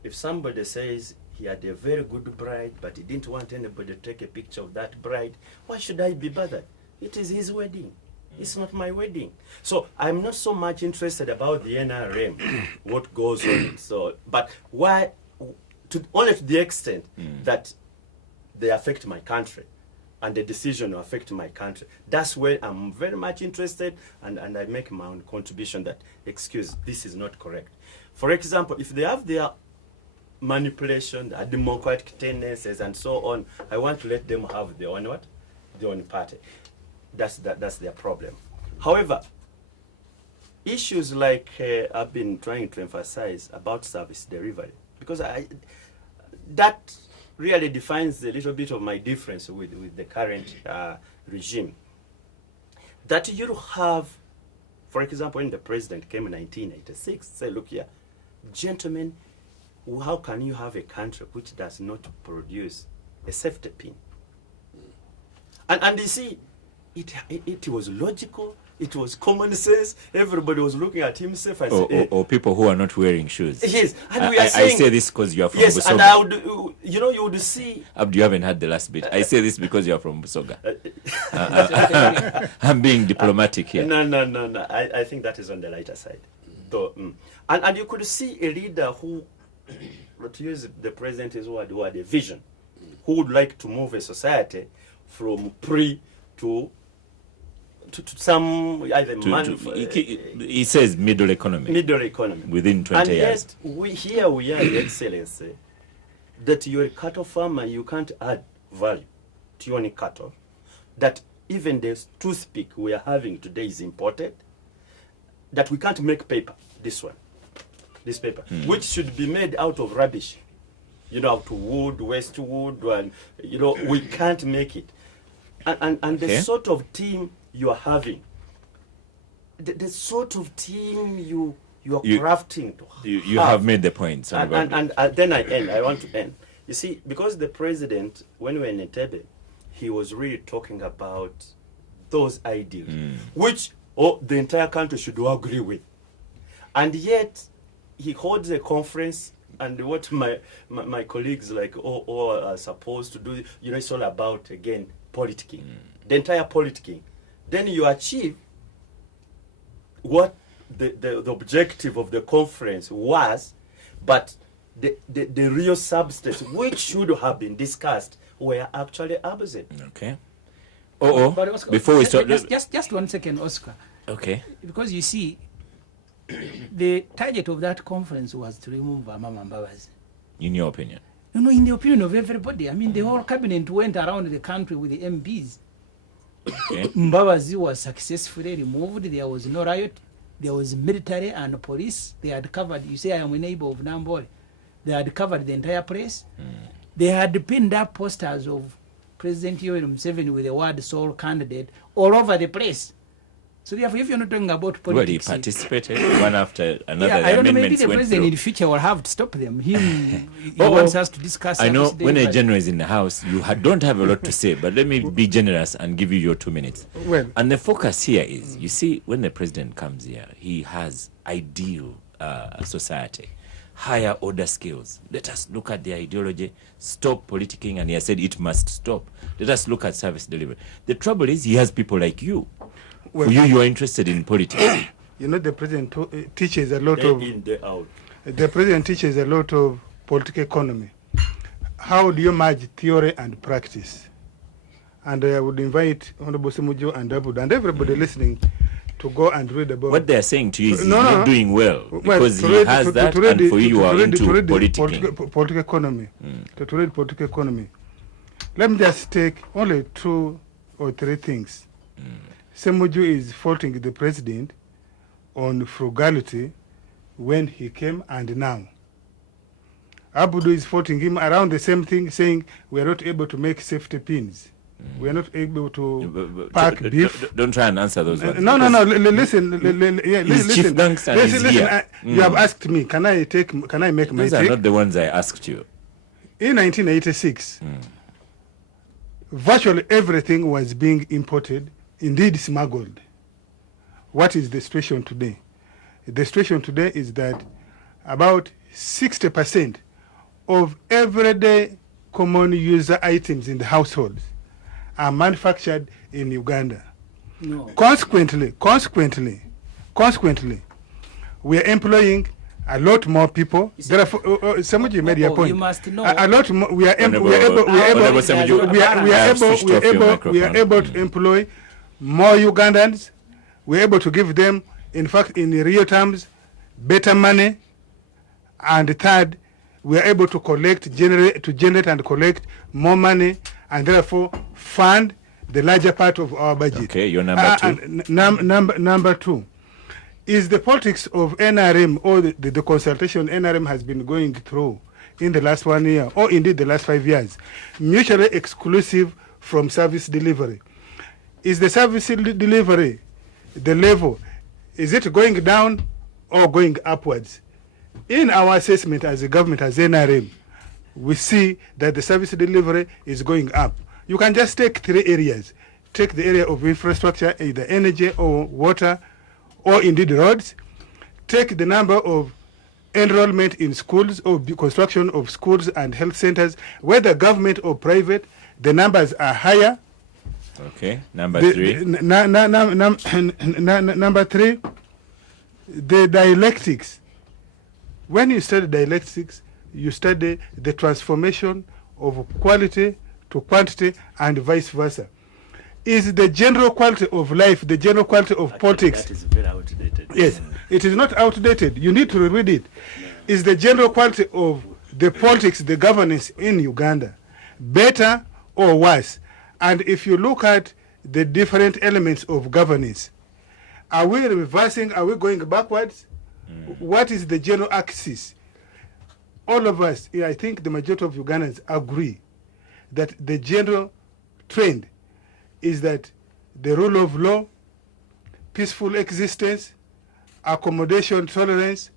If somebody says he had a very good bride, but he didn't want anybody to take a picture of that bride. Why should I be bothered? It is his wedding. It's not my wedding. So I'm not so much interested about the NRM, what goes on. So, but why, only to the extent that they affect my country, and the decision will affect my country. That's where I'm very much interested, and I make my own contribution that, excuse, this is not correct. For example, if they have their manipulation, their democratic tendencies, and so on, I want to let them have their own what? Their own party. That's their problem. However, issues like I've been trying to emphasize about service delivery, because that really defines a little bit of my difference with the current regime. That you have, for example, when the president came in 1986, say, look here, gentlemen, how can you have a country which does not produce a safety pin? And you see, it was logical, it was common sense, everybody was looking at himself as or people who are not wearing shoes. Yes, and I say this because you are from yes, Busoga. and I would, you would see. You haven't had the last bit. I say this because you are from Busoga. I'm being diplomatic here. No. I think that is on the lighter side. Though, and you could see a leader who, to use the president's word, who had a vision, who would like to move a society from pre to some either he says middle economy. Middle economy within 20 years. And yet we are the excellency that you're a cattle farmer, you can't add value to your own cattle. That even the toothpick we are having today is imported. That we can't make paper. This paper, which should be made out of rubbish. Out of wood, waste wood, and we can't make it. And the sort of team you are having, the sort of team you are crafting to you have made the point. And then I want to end. You see, because the president, when we were in Entebbe, he was really talking about those ideals, which the entire country should agree with. And yet, he holds a conference, and what my colleagues are supposed to do, it's all about, again, politicking. The entire politicking. Then you achieve what the objective of the conference was, but the real substance, which should have been discussed, were actually absent. Okay. But Oscar, before we start, just 1 second, Oscar. Okay. Because you see, the target of that conference was to remove Mama Mbabazi. In your opinion? No, in the opinion of everybody. I mean, the whole cabinet went around the country with the MPs. Okay. Mbabazi was successfully removed. There was no riot. There was military and police. They had covered, you say I am a neighbor of Nambole. They had covered the entire place. They had pinned up posters of President Yoweri Museveni with the word sole candidate all over the place. So therefore, if you're not talking about politics... Well, he participated one after another. Yeah, I don't know, maybe the president in the future will have to stop them. He wants us to discuss... I know when a general is in the house, you don't have a lot to say, but let me be generous and give you your 2 minutes. Well, and the focus here is, you see, when the president comes here, he has ideal society, higher order skills. Let us look at the ideology, stop politicking, and he has said it must stop. Let us look at service delivery. The trouble is, he has people like you. Well, for you are interested in politics. The president teaches a lot of... The president teaches a lot of political economy. How do you merge theory and practice? And I would invite Honorable Semujo and Abud and everybody listening to go and read about... What they are saying to you is he's not doing well because he has that, and for you are into political economy. To read political economy. Let me just take only 2 or 3 things. Semuju is faulting the president on frugality when he came and now. Abudu is faulting him around the same thing, saying we are not able to make safety pins. We are not able to pack beef. Don't try and answer those ones. No. Listen. Chief Gangster is here. You have asked me. Can I make my take? Those are not the ones I asked you. In 1986, virtually everything was being imported. Indeed smuggled. What is the situation today? The situation today is that about 60% of everyday common user items in the households are manufactured in Uganda. No. Consequently, we are employing a lot more people. Therefore, Semuju made your point. You must know. A lot more. We are able to employ more Ugandans. We're able to give them, in fact, in real terms, better money. And third, we are able to generate and collect more money, and therefore fund the larger part of our budget. Okay, your number two. Number two is the politics of NRM, or the consultation NRM has been going through in the last 1 year, or indeed the last 5 years, mutually exclusive from service delivery. Is the service delivery, the level, is it going down or going upwards? In our assessment as a government, as NRM, we see that the service delivery is going up. You can just take 3 areas. Take the area of infrastructure, either energy or water, or indeed roads. Take the number of enrollment in schools or construction of schools and health centers, whether government or private, the numbers are higher. Okay, number three. Number three, the dialectics. When you study dialectics, you study the transformation of quality to quantity and vice versa. Is the general quality of life, the general quality of politics? That is very outdated. Yes, it is not outdated. You need to reread it. Is the general quality of the politics, the governance in Uganda, better or worse? And if you look at the different elements of governance, are we reversing? Are we going backwards? What is the general axis? All of us, I think the majority of Ugandans agree that the general trend is that the rule of law, peaceful existence, accommodation, tolerance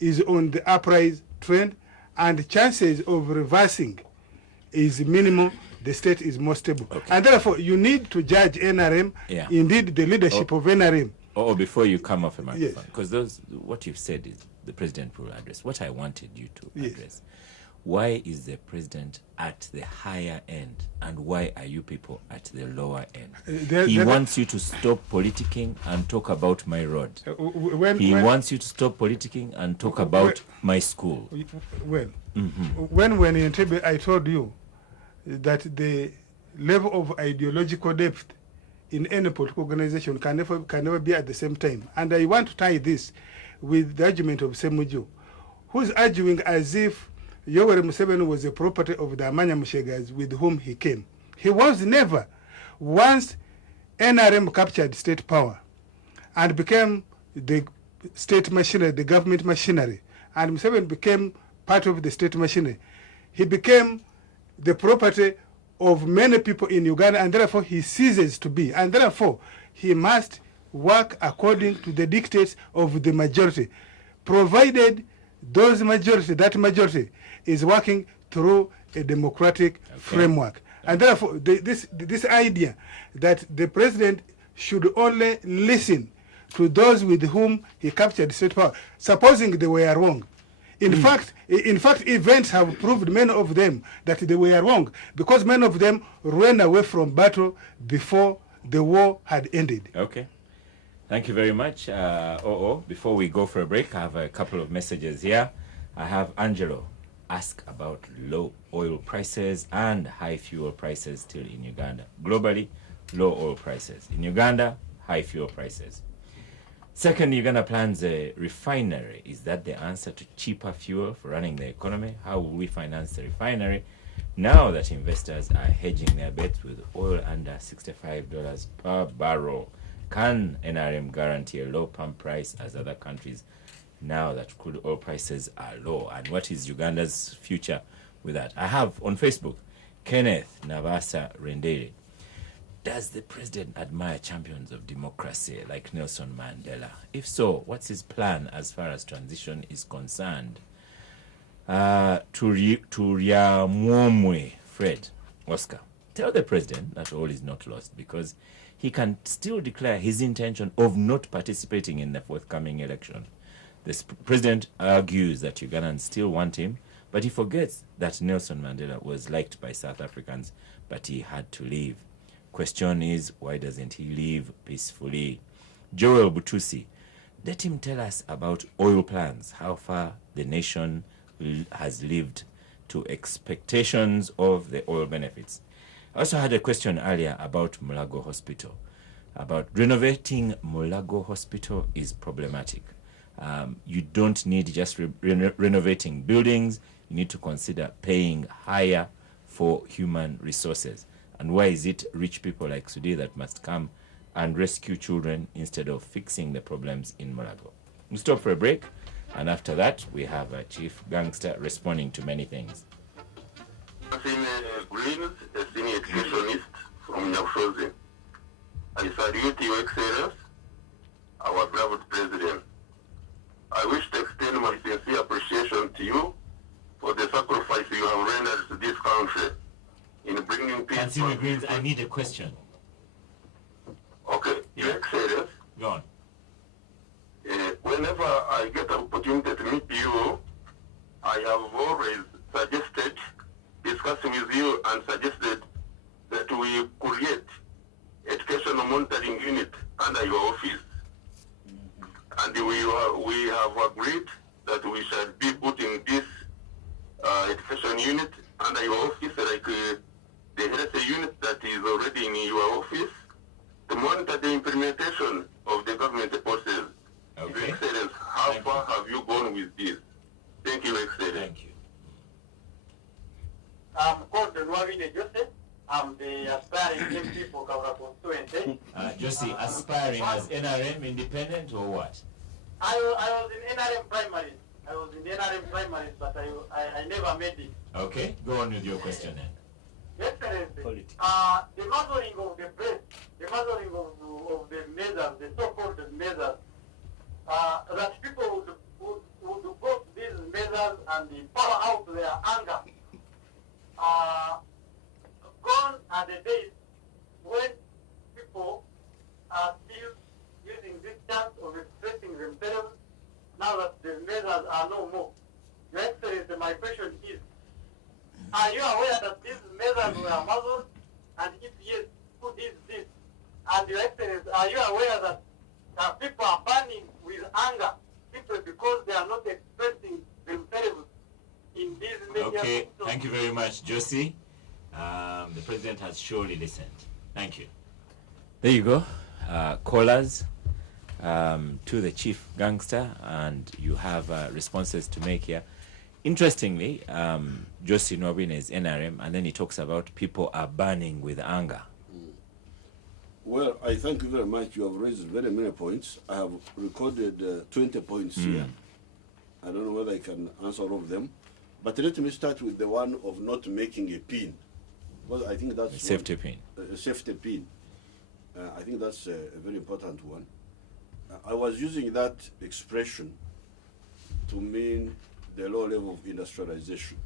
is on the uprise trend, and chances of reversing is minimal. The state is more stable. Okay. And therefore, you need to judge NRM, indeed the leadership of NRM. Before you come off a microphone, because what you've said is the president will address. What I wanted you to address, why is the president at the higher end and why are you people at the lower end? He wants you to stop politicking and talk about my road. He wants you to stop politicking and talk about my school. Well, when in Entebbe I told you that the level of ideological depth in any political organization can never be at the same time. And I want to tie this with the argument of Semuju, who's arguing as if Yoweri Museveni was a property of the Amanya Mushegas with whom he came. He was never. Once NRM captured state power and became the state machinery, the government machinery, and Museveni became part of the state machinery, he became the property of many people in Uganda, and therefore he ceases to be. And therefore, he must work according to the dictates of the majority, provided that majority is working through a democratic framework. And therefore, this idea that the president should only listen to those with whom he captured state power, supposing they were wrong. In fact, events have proved many of them that they were wrong, because many of them ran away from battle before the war had ended. Okay. Thank you very much. Before we go for a break, I have a couple of messages here. I have Angelo ask about low oil prices and high fuel prices still in Uganda. Globally, low oil prices. In Uganda, high fuel prices. Second, Uganda plans a refinery. Is that the answer to cheaper fuel for running the economy? How will we finance the refinery now that investors are hedging their bets with oil under $65 per barrel? Can NRM guarantee a low pump price as other countries now that crude oil prices are low? And what is Uganda's future with that? I have on Facebook, Kenneth Navasa Rendere. Does the president admire champions of democracy like Nelson Mandela? If so, what's his plan as far as transition is concerned? Turiamwomwe Fred Oscar. Tell the president that all is not lost, because he can still declare his intention of not participating in the forthcoming election. The president argues that Ugandans still want him, But he forgets that Nelson Mandela was liked by South Africans, but he had to leave. Question is, why doesn't he leave peacefully? Joel Butusi, let him tell us about oil plans, how far the nation has lived to expectations of the oil benefits. I also had a question earlier about Mulago Hospital. About renovating Mulago Hospital is problematic. You don't need just renovating buildings. You need to consider paying higher for human resources. And why is it rich people like Sudi that must come and rescue children instead of fixing the problems in Mulago? We'll stop for a break, and after that, we have a chief gangster responding to many things. Greens, a senior educationist from Nyaksozi. I salute Your Excellency, our beloved President. I wish to extend my sincere appreciation to you for the sacrifice you have rendered to this country in bringing peace. Consumer Greens, I need a question. Okay, Your Excellency. Go on. Whenever I get an opportunity to meet you, I have always suggested, discussing with you and suggested that we create educational monitoring unit under your office. And we have agreed that we shall be putting this education unit under your office, like the health unit that is already in your office, to monitor the implementation of the government policies. Okay. Your Excellency, how far have you gone with this? Thank you, Excellency. Thank you. I'm called Nwabine Joseph. I'm the aspiring MP for Kaura constituency. Josie, aspiring as NRM independent or what? I was in NRM primaries. I was in the NRM primaries, but I never made it. Okay, go on with your question then. Excellency, the muzzling of the press, the muzzling of the measures, the so-called measures, that people would go to these measures and pour out their anger. Gone are the days when people are still using this chance of expressing themselves now that the measures are no more. Your Excellency, my question is, are you aware that these measures were muzzled? And if yes, who did this? And Your Excellency, are you aware that people are burning with anger simply because they are not expressing themselves in these media? Okay, thank you very much, Josie. The President has surely listened. Thank you. There you go. Callers to the chief gangster, and you have responses to make here. Interestingly, Josie Nwabine is NRM, and then he talks about people are burning with anger. Well, I thank you very much. You have raised very many points. I have recorded 20 points here. I don't know whether I can answer all of them. But let me start with the one of not making a pin. Well, I think that's a safety pin. A safety pin. I think that's a very important one. I was using that expression to mean the low level of industrialization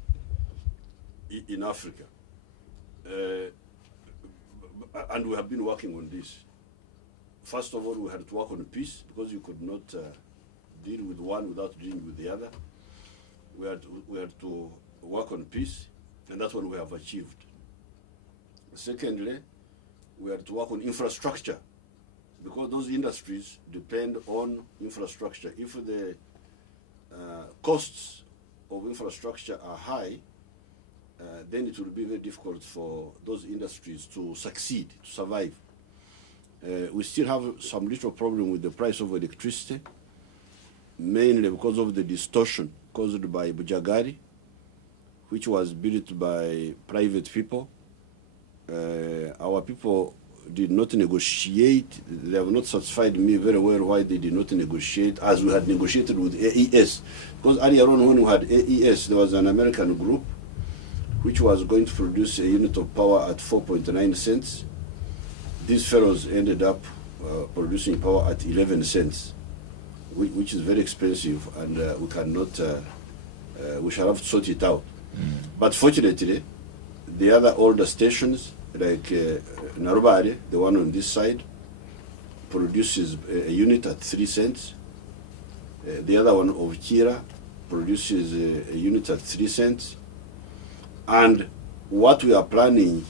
in Africa. And we have been working on this. First of all, we had to work on peace because you could not deal with one without dealing with the other. We had to work on peace, and that's what we have achieved. Secondly, we had to work on infrastructure, because those industries depend on infrastructure. If the costs of infrastructure are high, then it will be very difficult for those industries to succeed, to survive. We still have some little problem with the price of electricity, mainly because of the distortion caused by Bujagari, which was built by private people. Our people did not negotiate. They have not satisfied me very well why they did not negotiate as we had negotiated with AES. Because earlier on when we had AES, there was an American group which was going to produce a unit of power at 4.9 cents. These fellows ended up producing power at 11 cents, which is very expensive, and we cannot, we shall have to sort it out. But fortunately, the other older stations, like Narubare, the one on this side, produces a unit at 3 cents. The other one of Kira produces a unit at 3 cents. And what we are planning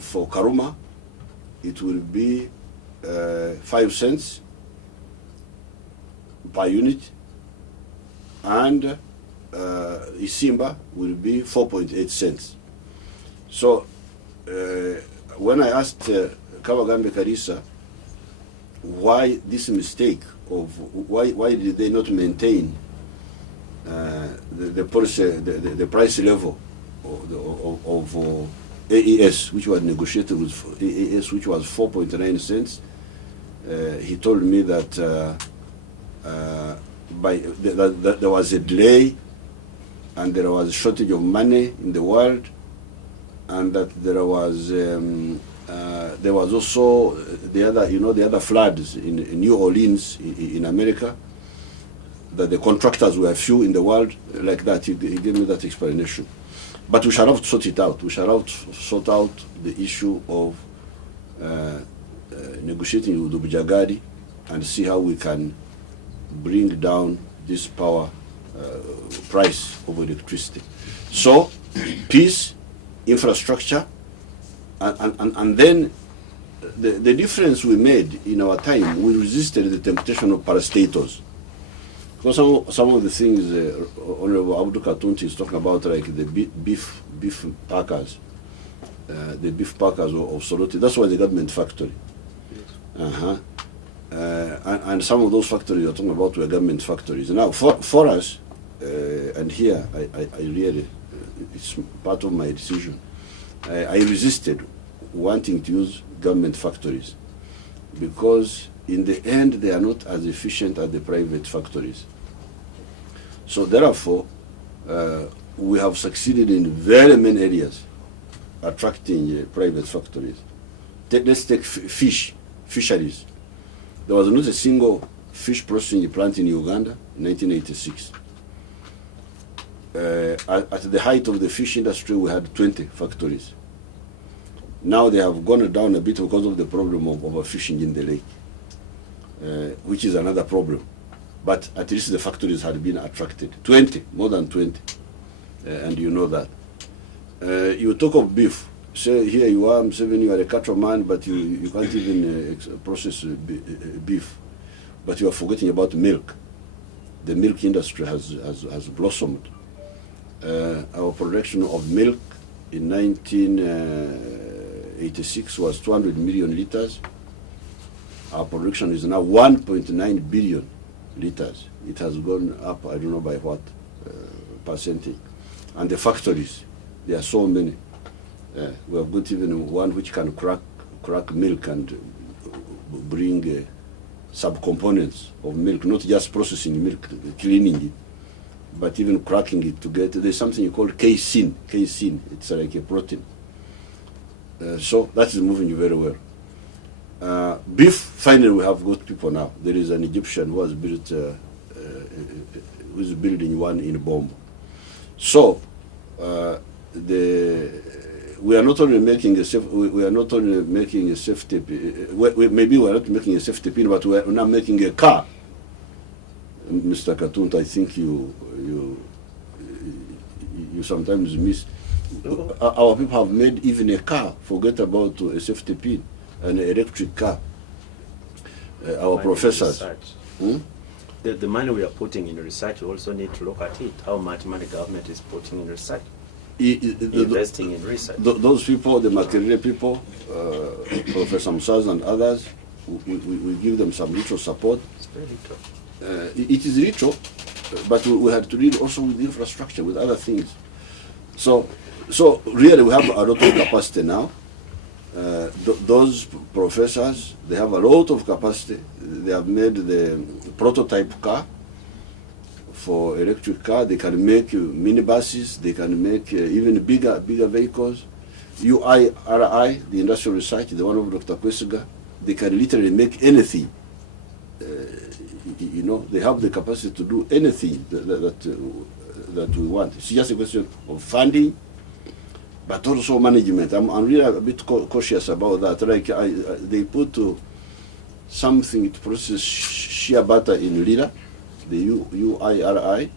for Karuma, it will be 5 cents per unit, and Isimba will be 4.8 cents. So when I asked Kabagambe Karisa why this mistake of why did they not maintain the policy, the price level of AES, which was negotiated with AES, which was 4.9 cents, he told me that that there was a delay, and there was a shortage of money in the world, and that there was also the other floods in New Orleans in America, that the contractors were few in the world, like that. He gave me that explanation. But we shall have to sort it out. We shall have to sort out the issue of negotiating with Ubujagadi and see how we can bring down this power price of electricity. So, peace, infrastructure, and then the difference we made in our time, we resisted the temptation of parastatals. Because some of the things Honorable Abdul Katunti is talking about, like the beef packers, the beef packers of Soroti, that's why the government factory. Yes. And some of those factories you're talking about were government factories. Now, for us, and here I really, it's part of my decision, I resisted wanting to use government factories, because in the end they are not as efficient as the private factories. So therefore, we have succeeded in very many areas attracting private factories. Let's take fisheries. There was not a single fish processing plant in Uganda in 1986. At the height of the fish industry, we had 20 factories. Now they have gone down a bit because of the problem of overfishing in the lake, which is another problem. But at least the factories had been attracted. 20, more than 20, and you know that. You talk of beef. Say here you are, Museveni, you are a cattleman, but you can't even process beef. But you are forgetting about milk. The milk industry has blossomed. Our production of milk in 1986 was 200 million liters. Our production is now 1.9 billion liters. It has gone up, I don't know by what percentage. And the factories, there are so many. We have got even one which can crack milk and bring subcomponents of milk, not just processing milk, cleaning it, but even cracking it to get, there's something you call casein. Casein, it's like a protein. So that is moving very well. Beef, finally we have got people now. There is an Egyptian who has built, who's building one in Bombo. So we are not only making a safety. Maybe we are not making a safety pin, but we are now making a car. Mr. Katunt, I think you sometimes miss. Our people have made even a car. Forget about a safety pin, an electric car. Our professors. The money we are putting in research, we also need to look at it. How much money government is putting in research? Investing in research. Those people, the Makerere people, Professor Musaz and others, we give them some little support. It's very little. It is little, but we had to deal also with infrastructure, with other things. So really we have a lot of capacity now. Those professors, they have a lot of capacity. They have made the prototype car for electric car. They can make minibuses. They can make even bigger vehicles. UIRI, the industrial research, the one of Dr. Kwesiga, they can literally make anything. They have the capacity to do anything that we want. It's just a question of funding, but also management. I'm really a bit cautious about that. Like they put something to process shea butter in Lira, the UIRI,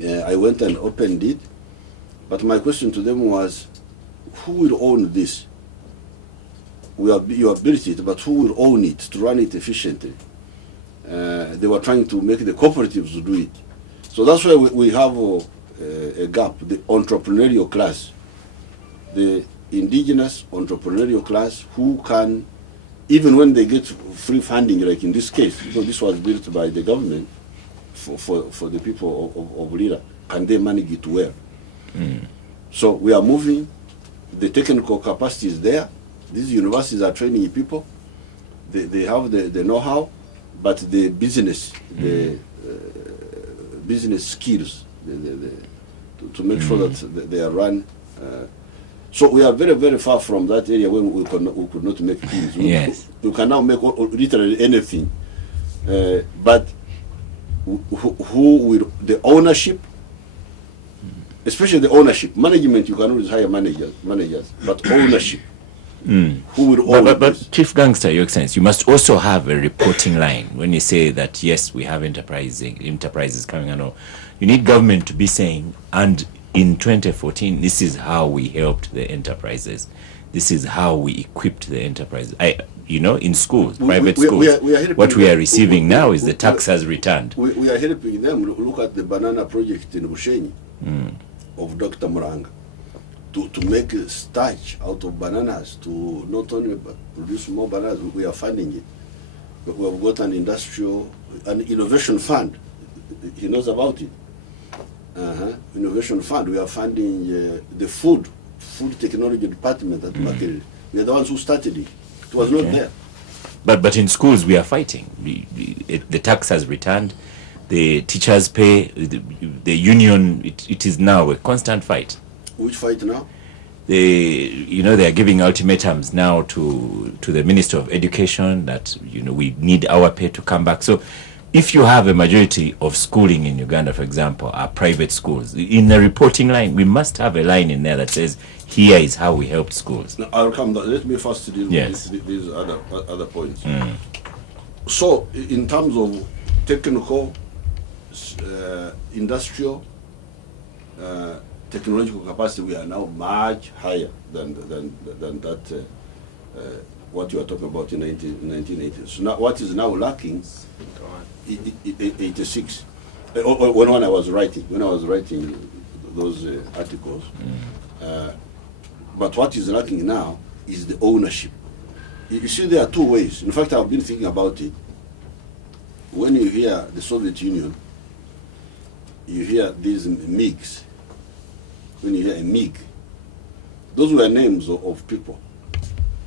I went and opened it, but my question to them was, who will own this? You have built it, but who will own it to run it efficiently? They were trying to make the cooperatives do it. So that's why we have a gap, the entrepreneurial class, the indigenous entrepreneurial class who can, even when they get free funding, like in this case, because this was built by the government for the people of Lira, can they manage it well? So we are moving, the technical capacity is there, these universities are training people, they have the know-how, but the business, business skills, to make sure that they are run. So we are very, very far from that area when we could not make things. We can now make literally anything. But who will, the ownership, especially the ownership, management, you can always hire managers, but ownership. Who will own but Chief Gangster, Your Excellency, you must also have a reporting line when you say that, yes, we have enterprises coming on. You need government to be saying, and in 2014, this is how we helped the enterprises. This is how we equipped the enterprises. In schools, private schools, what we are receiving now is the taxes returned. We are helping them. Look at the banana project in Bushenyi of Dr. Muranga. To make starch out of bananas, to not only produce more bananas, we are funding it. But we have got an innovation fund. He knows about it. Innovation fund. We are funding the food technology department at Makerere. We are the ones who started it. It was not there. But in schools we are fighting. The tax has returned. The teachers pay. The union. It is now a constant fight. Which fight now? They are giving ultimatums now to the Minister of Education that we need our pay to come back. So, if you have a majority of schooling in Uganda, for example, are private schools, in the reporting line, we must have a line in there that says, "Here is how we helped schools." Now, I'll come. Let me first deal with these other points. So, in terms of technical, industrial. Technological capacity, we are now much higher than that. What you are talking about in 1980s. So now, what is now lacking? 86. When I was writing those articles. But what is lacking now is the ownership. You see, there are two ways. In fact, I've been thinking about it. When you hear the Soviet Union, you hear these MiGs. When you hear a MiG, those were names of people.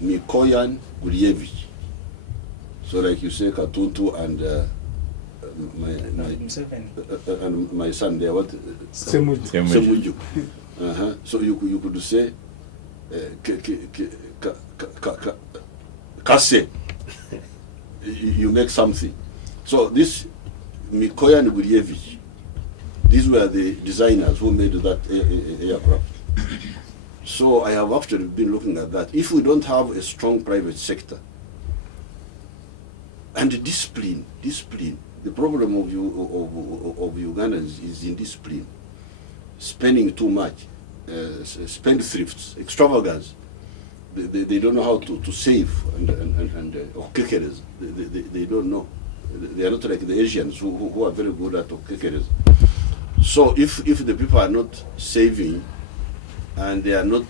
Mikoyan Gurevich. So like you say, Katutu and my son there, what? Semuju. So you could say Kase. You make something. So this Mikoyan Gurevich, these were the designers who made that aircraft. So I have actually been looking at that. If we don't have a strong private sector and discipline, the problem of Ugandans is in discipline, spending too much, spendthrifts, extravagance. They don't know how to save and okekeres. They don't know. They are not like the Asians who are very good at okekeres. So if the people are not saving and they are not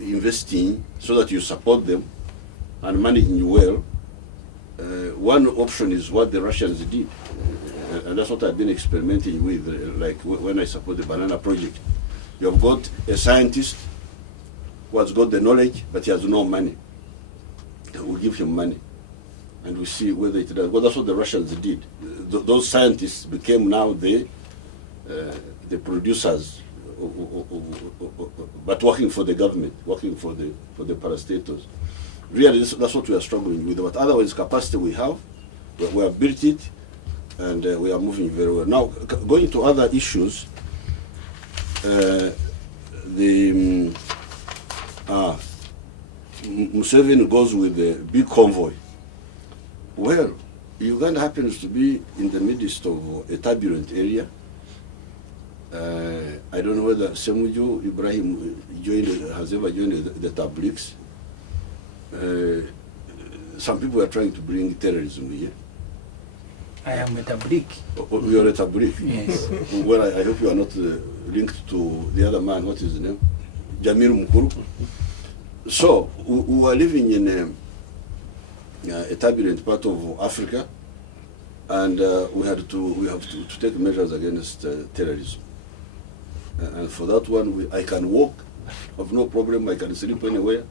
investing so that you support them and managing well, one option is what the Russians did. And that's what I've been experimenting with, like when I support the banana project. You have got a scientist who has got the knowledge, but he has no money. We give him money, and we see whether it does. Well, that's what the Russians did. Those scientists became now the producers, but working for the government, working for the parastators. Really, that's what we are struggling with. But otherwise, capacity we have, we have built it, and we are moving very well. Now, going to other issues, Museveni goes with a big convoy. Well, Uganda happens to be in the midst of a turbulent area. I don't know whether Semuju Ibrahim has ever joined the Tabliks. Some people are trying to bring terrorism here. I am a tablik. You are a Tablik? Yes. Well, I hope you are not linked to the other man. What is his name? Jamil Mukuru. So, we are living in a turbulent part of Africa, and we have to take measures against terrorism. And for that one, I can walk, have no problem, I can sleep anywhere.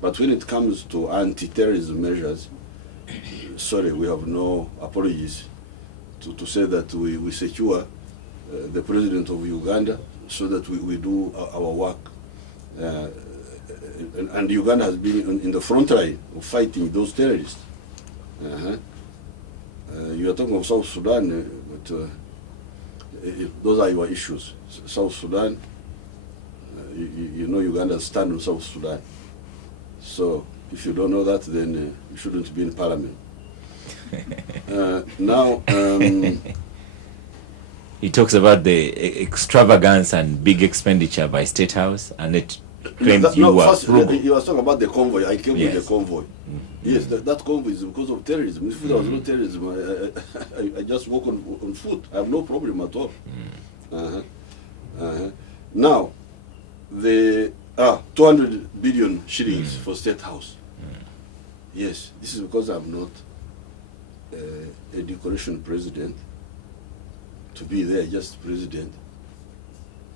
But when it comes to anti-terrorism measures, sorry, we have no apologies to say that we secure the president of Uganda so that we do our work. And Uganda has been in the front line of fighting those terrorists. You are talking of South Sudan, but those are your issues. South Sudan, you know Uganda stand on South Sudan. So if you don't know that, then you shouldn't be in parliament. Now, he talks about the extravagance and big expenditure by State House, and it claims first, you was talking about the convoy. I came with Yes. the convoy. Yes, that convoy is because of terrorism. If there was no terrorism, I just walk on foot. I have no problem at all. Now, the 200 billion shillings for State House. Yes, this is because I'm not a decoration president. To be there, just president.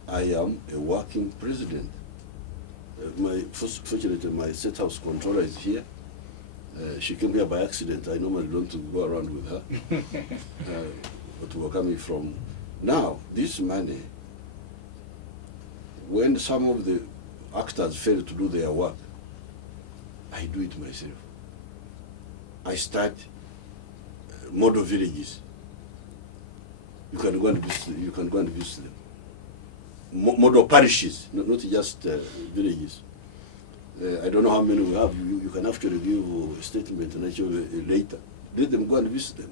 I am a working president. Fortunately, my State House controller is here. She came here by accident. I normally don't go around with her. But we're coming from. Now, this money, when some of the actors fail to do their work, I do it myself. I start model villages. You can go and visit them. Model parishes, not just villages. I don't know how many we have. You can actually give a statement later. Let them go and visit them.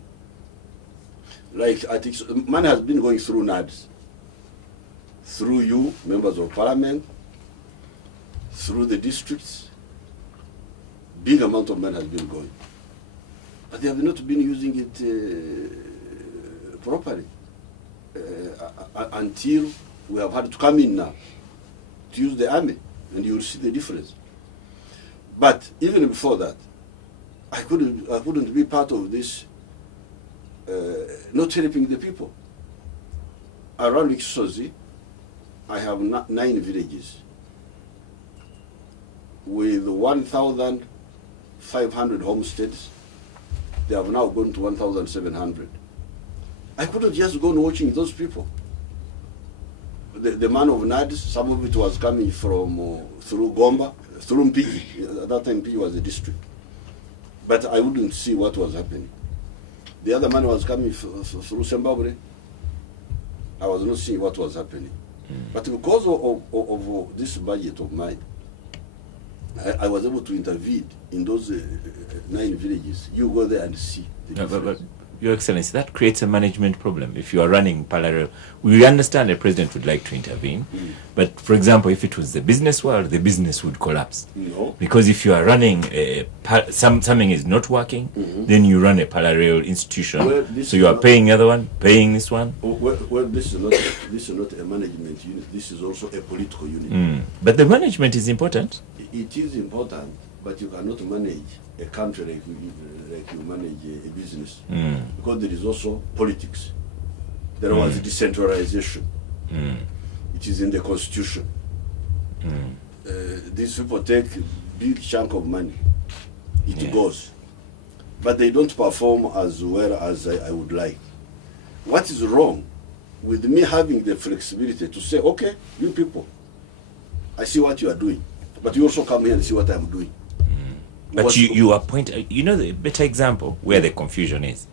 Like I think money has been going through NADS, through you, members of parliament, through the districts. Big amount of money has been going, but they have not been using it properly until we have had to come in now to use the army, and you will see the difference. But even before that, I couldn't be part of this. Not helping the people. Around Kisozi, I have 9 villages with 1,500 homesteads. They have now gone to 1,700. I couldn't just go on watching those people. The man of NADS, some of it was coming from through Gomba, through Mpigi. At that time, Mpigi was a district. But I wouldn't see what was happening. The other man was coming through Zimbabwe. I was not seeing what was happening. But because of this budget of mine, I was able to intervene in those 9 villages. You go there and see the difference. but Your Excellency, that creates a management problem. If you are running parallel, we understand the president would like to intervene, but for example, if it was the business world, the business would collapse. No. Because if you are running something is not working, then you run a parallel institution. Well, so you are paying the other one, paying this one. Well, this is not a management unit. This is also a political unit. But the management is important. It is important, but you cannot manage a country like you manage a business, because there is also politics. There was decentralization. It is in the constitution. These people take a big chunk of money. It goes, but they don't perform as well as I would like. What is wrong with me having the flexibility to say, okay, you people, I see what you are doing, but you also come here and see what I'm doing. But you appoint, the better example where the confusion is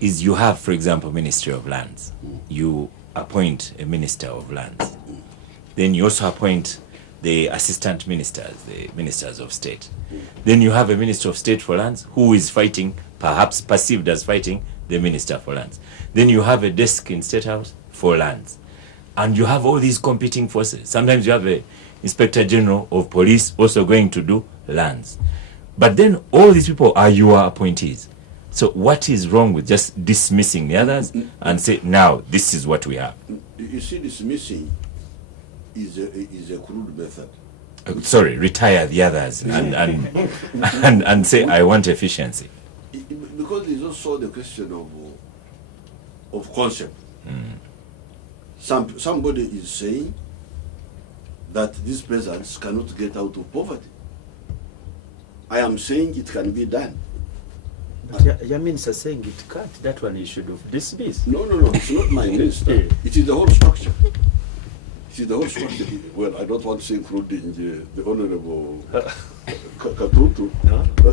you have, for example, Ministry of Lands. You appoint a Minister of Lands. Then you also appoint the assistant ministers, the ministers of state. Then you have a Minister of State for Lands who is fighting, perhaps perceived as fighting, the Minister for Lands. Then you have a desk in State House for lands. And you have all these competing forces. Sometimes you have a Inspector General of Police also going to do lands. But then all these people are your appointees. So what is wrong with just dismissing the others and say, now, this is what we have? You see, dismissing is a crude method. Sorry, retire the others and say, I want efficiency. Because it's also the question of concept. Somebody is saying that these peasants cannot get out of poverty. I am saying it can be done. But Yamin is saying it can't. That one you should have dismissed. No, it's not my minister. It is the whole structure. It is the whole structure. Well, I don't want to say including the Honorable Katutu,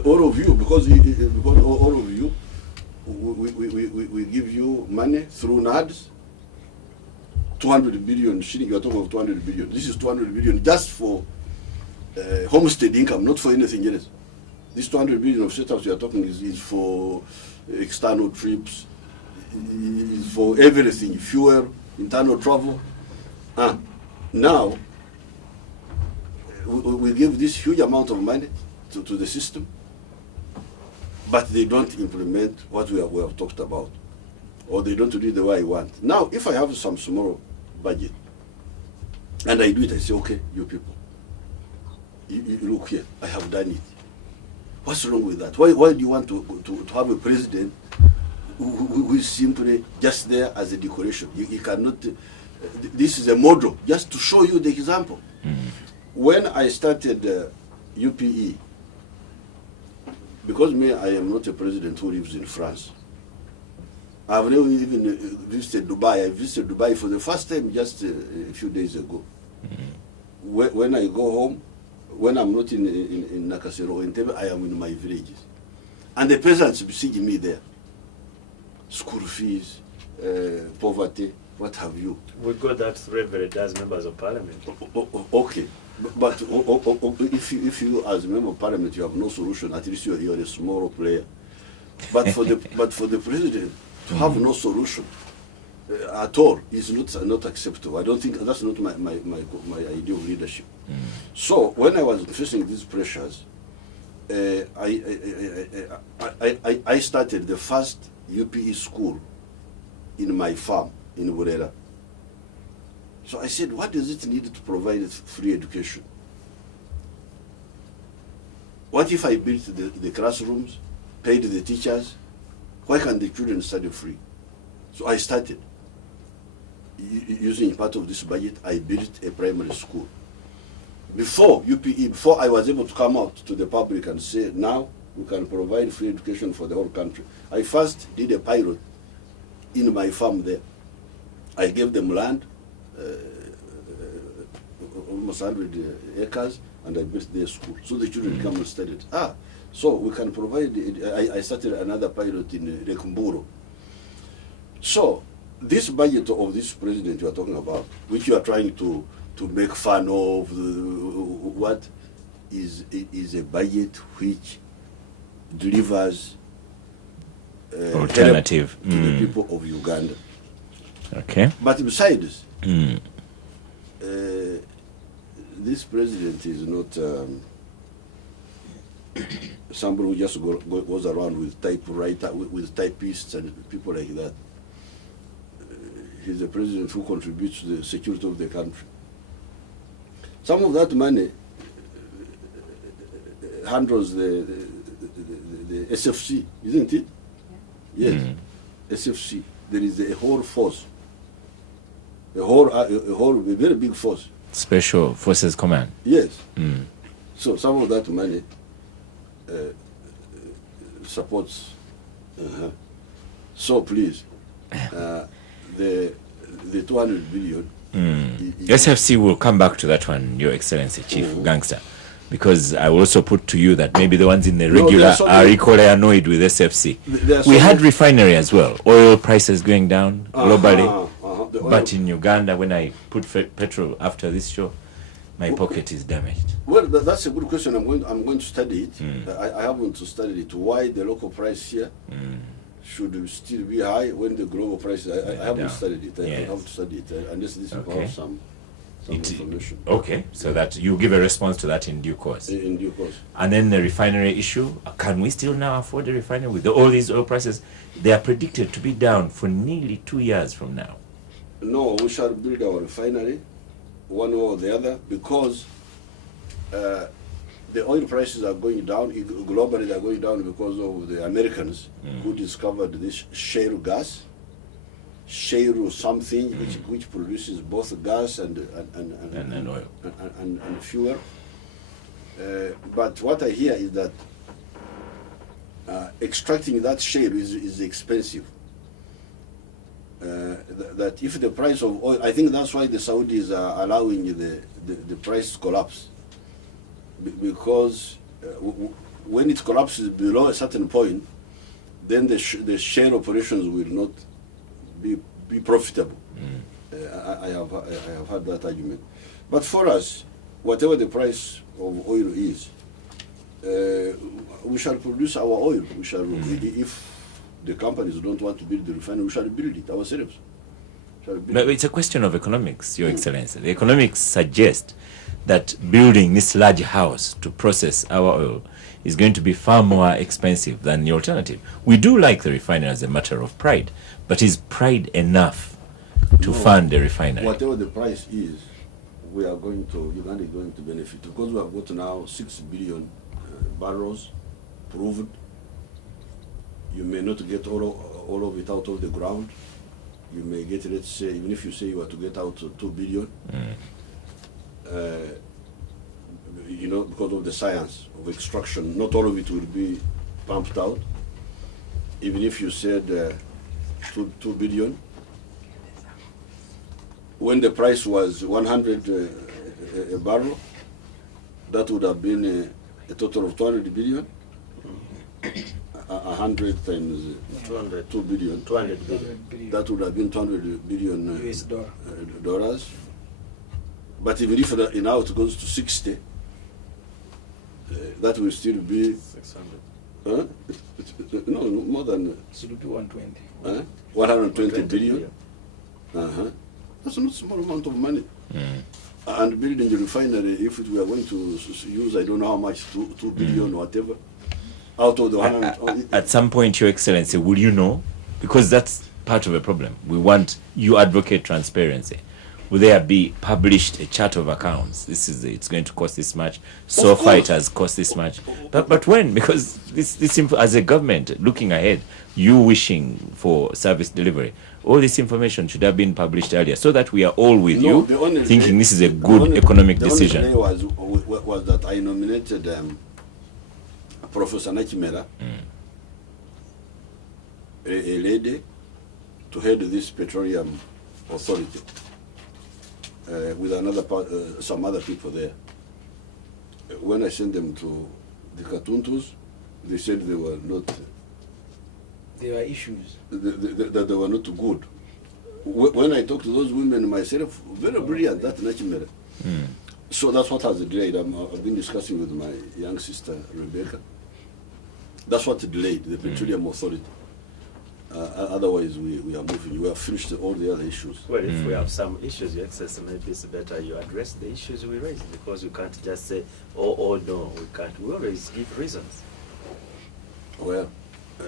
all of you, because all of you, we give you money through NADS, 200 billion shilling. You are talking of 200 billion. This is 200 billion just for homestead income, not for anything else. This 200 billion of setups you are talking is for external trips, is for everything, fuel, internal travel. Now, we give this huge amount of money to the system, but they don't implement what we have talked about, or they don't do it the way I want. Now, if I have some small budget, and I do it, I say, okay, you people, you look here, I have done it. What's wrong with that? Why do you want to have a president who is simply just there as a decoration? You cannot, this is a model, just to show you the example. When I started UPE, because I am not a president who lives in France, I've never even visited Dubai. I visited Dubai for the first time just a few days ago. When I go home, when I'm not in Nakasero or in Tebe, I am in my villages. And the peasants besiege me there. School fees, poverty, what have you. We got that revered as members of parliament. Okay. But if you as a member of parliament, you have no solution, at least you're a small player. But for the president to have no solution at all is not acceptable. I don't think that's not my idea of leadership. So when I was facing these pressures, I started the first UPE school in my farm in Burera. So I said, what does it need to provide free education? What if I built the classrooms, paid the teachers? Why can't the children study free? So I started. Using part of this budget, I built a primary school. Before UPE, before I was able to come out to the public and say, now we can provide free education for the whole country, I first did a pilot in my farm there. I gave them land, almost 100 acres, and I built their school. So the children come and studied. So we can provide, I started another pilot in Rekumburo. So this budget of this president you are talking about, which you are trying to make fun of, what is a budget which delivers alternative to the people of Uganda. Okay. But besides, this president is not somebody who just goes around with typewriter, with typists and people like that. He's a president who contributes to the security of the country. Some of that money handles the SFC, isn't it? Yes, SFC. There is a whole force, a very big force. Special Forces Command. Yes. So some of that money supports. So please, the 200 billion. SFC will come back to that one, Your Excellency, Chief Gangster, because I will also put to you that maybe the ones in the regular are equally annoyed with SFC. We had refinery as well, oil prices going down globally, but in Uganda, when I put petrol after this show, my pocket is damaged. Well, that's a good question. I'm going to study it. I haven't studied it. Why the local price here should still be high when the global prices. I haven't down. studied it. I Yes. haven't studied it unless this Okay. involves some information. Okay, so that you give a response to that in due course. In due course. And then the refinery issue, can we still now afford a refinery with all these oil prices? They are predicted to be down for nearly 2 years from now. No, we shall build our refinery, one way or the other, because the oil prices are going down. Globally, they are going down because of the Americans who discovered this shale gas, shale something which produces both gas and oil. and fuel. But what I hear is that extracting that shale is expensive. That if the price of oil, I think that's why the Saudis are allowing the price collapse, because when it collapses below a certain point, then the share operations will not be profitable. I have had that argument. But for us, whatever the price of oil is, we shall produce our oil. We shall, if the companies don't want to build the refinery, we shall build it ourselves. But it's a question of economics, Your Excellency. The economics suggest that building this large house to process our oil is going to be far more expensive than the alternative. We do like the refinery as a matter of pride, but is pride enough to fund the refinery? Whatever the price is, Uganda is going to benefit, because we have got now 6 billion barrels proved. You may not get all of it out of the ground. You may get, let's say, even if you say you are to get out 2 billion, because of the science of extraction, not all of it will be pumped out. Even if you said 2 billion, when the price was 100 a barrel, that would have been a total of 200 billion. 100 times 2 billion. 200 billion. That would have been 200 billion US dollar. dollars. But even if now it goes to 60, that will still be 600. no, more than It should be 120. 120 billion. That's not a small amount of money. And building the refinery, if we are going to use, I don't know how much, 2 billion or whatever, out of the 100. At some point, Your Excellency, will you know? Because that's part of the problem. You advocate transparency. Will there be published a chart of accounts? It's going to cost this much. So far it has cost this much. But when? Because this as a government looking ahead, you wishing for service delivery, all this information should have been published earlier, so that we are all with you, thinking this is a good economic decision. The only delay was that I nominated Professor Nakimera, a lady, to head this petroleum authority, with some other people there. When I sent them to the Katuntus, they said they were not. There were issues. That they were not good. When I talked to those women myself, very brilliant, that Nakimera. So that's what has delayed. I've been discussing with my young sister Rebecca. That's what delayed the petroleum authority. Otherwise, we are moving. We have finished all the other issues. Well, if we have some issues, Your Excellency, maybe it's better you address the issues we raise, because you can't just say, oh no, we can't. We always give reasons. Well,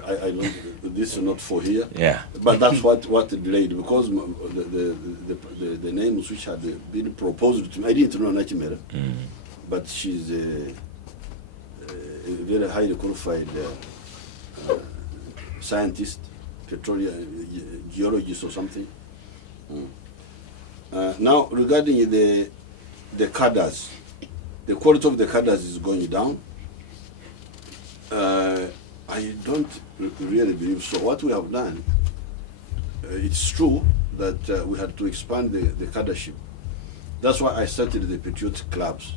I don't. This is not for here. Yeah. But that's what delayed, because the names which had been proposed to me, I didn't know Nakimera, but she's a very highly qualified scientist, petroleum geologist or something. Now, regarding the cadres, the quality of the cadres is going down. I don't really believe so. What we have done, it's true that we had to expand the cadreship. That's why I started the patriotic clubs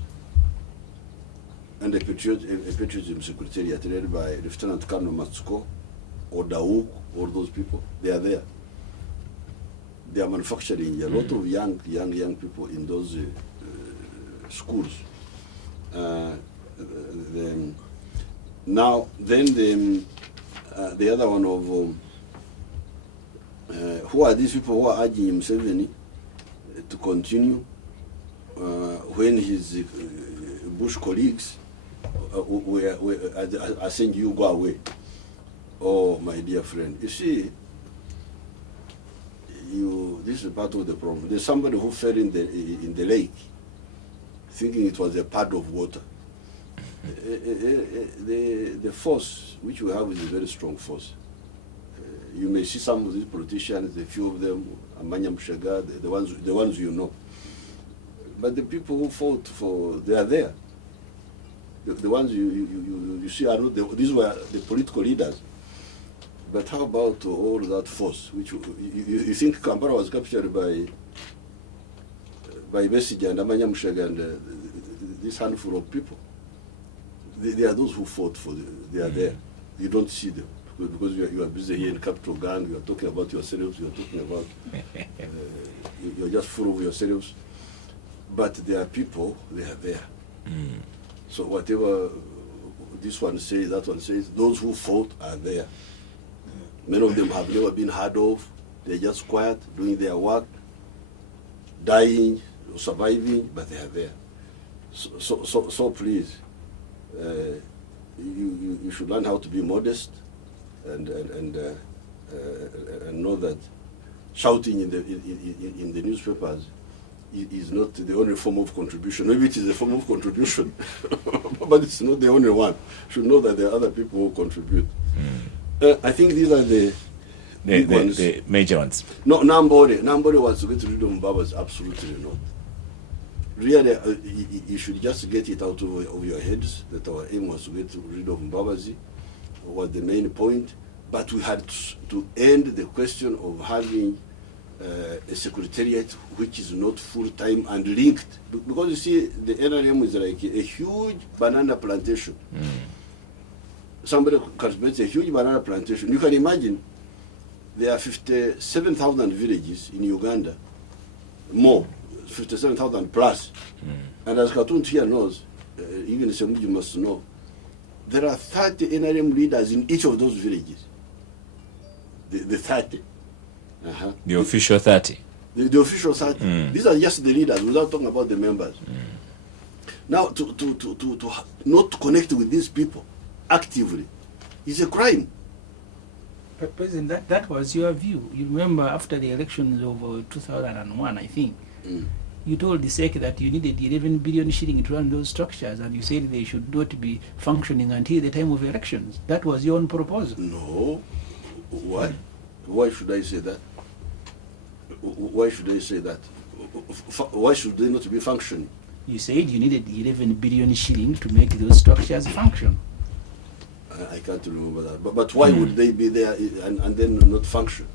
and the patriotism secretariat led by Lieutenant Colonel Matsuko or Daouk, all those people. They are there. They are manufacturing a lot of young people in those schools. The other one of Who are these people who are urging Museveni to continue when his Bush colleagues are saying you go away? Oh, my dear friend, you see, this is part of the problem. There's somebody who fell in the lake, thinking it was a pad of water. The force which we have is a very strong force. You may see some of these politicians, a few of them, Amanya Mshaga, the ones you know. But the people who fought they are there. The ones you see are not, these were the political leaders. But how about all that force? Which you think Kampala was captured by Besigye and Amanya Mshaga and this handful of people? They are those who fought they are there. You don't see them. Because you are busy here in Capital Gang, you are talking about yourselves, you are talking about, you are just full of yourselves. But there are people, they are there. So whatever this one says, that one says, those who fought are there. Many of them have never been heard of. They're just quiet, doing their work, dying, surviving, but they are there. So please, you should learn how to be modest. And know that shouting in the newspapers is not the only form of contribution. Maybe it is a form of contribution, but it's not the only one. You should know that there are other people who contribute. I think these are the major ones. No, nobody wants to get rid of Mbabazi. Absolutely not. Really, you should just get it out of your heads that our aim was to get rid of Mbabazi. Was the main point, but we had to end the question of having a secretariat which is not full-time and linked, because you see the NRM is like a huge banana plantation. Somebody cultivates a huge banana plantation. You can imagine there are 57,000 villages in Uganda, more, 57,000 plus. And as Katun here knows, even Semuji must know, there are 30 NRM leaders in each of those villages. The 30. The official 30. The official 30. These are just the leaders, without talking about the members. Now, to not connect with these people actively is a crime. But President, that was your view. You remember after the elections of 2001, I think, you told the SEC that you needed 11 billion shilling to run those structures, and you said they should not be functioning until the time of elections. That was your own proposal. No. Why? Why should I say that? Why should I say that? Why should they not be functioning? You said you needed 11 billion shilling to make those structures function. I can't remember that. But why would they be there and then not function?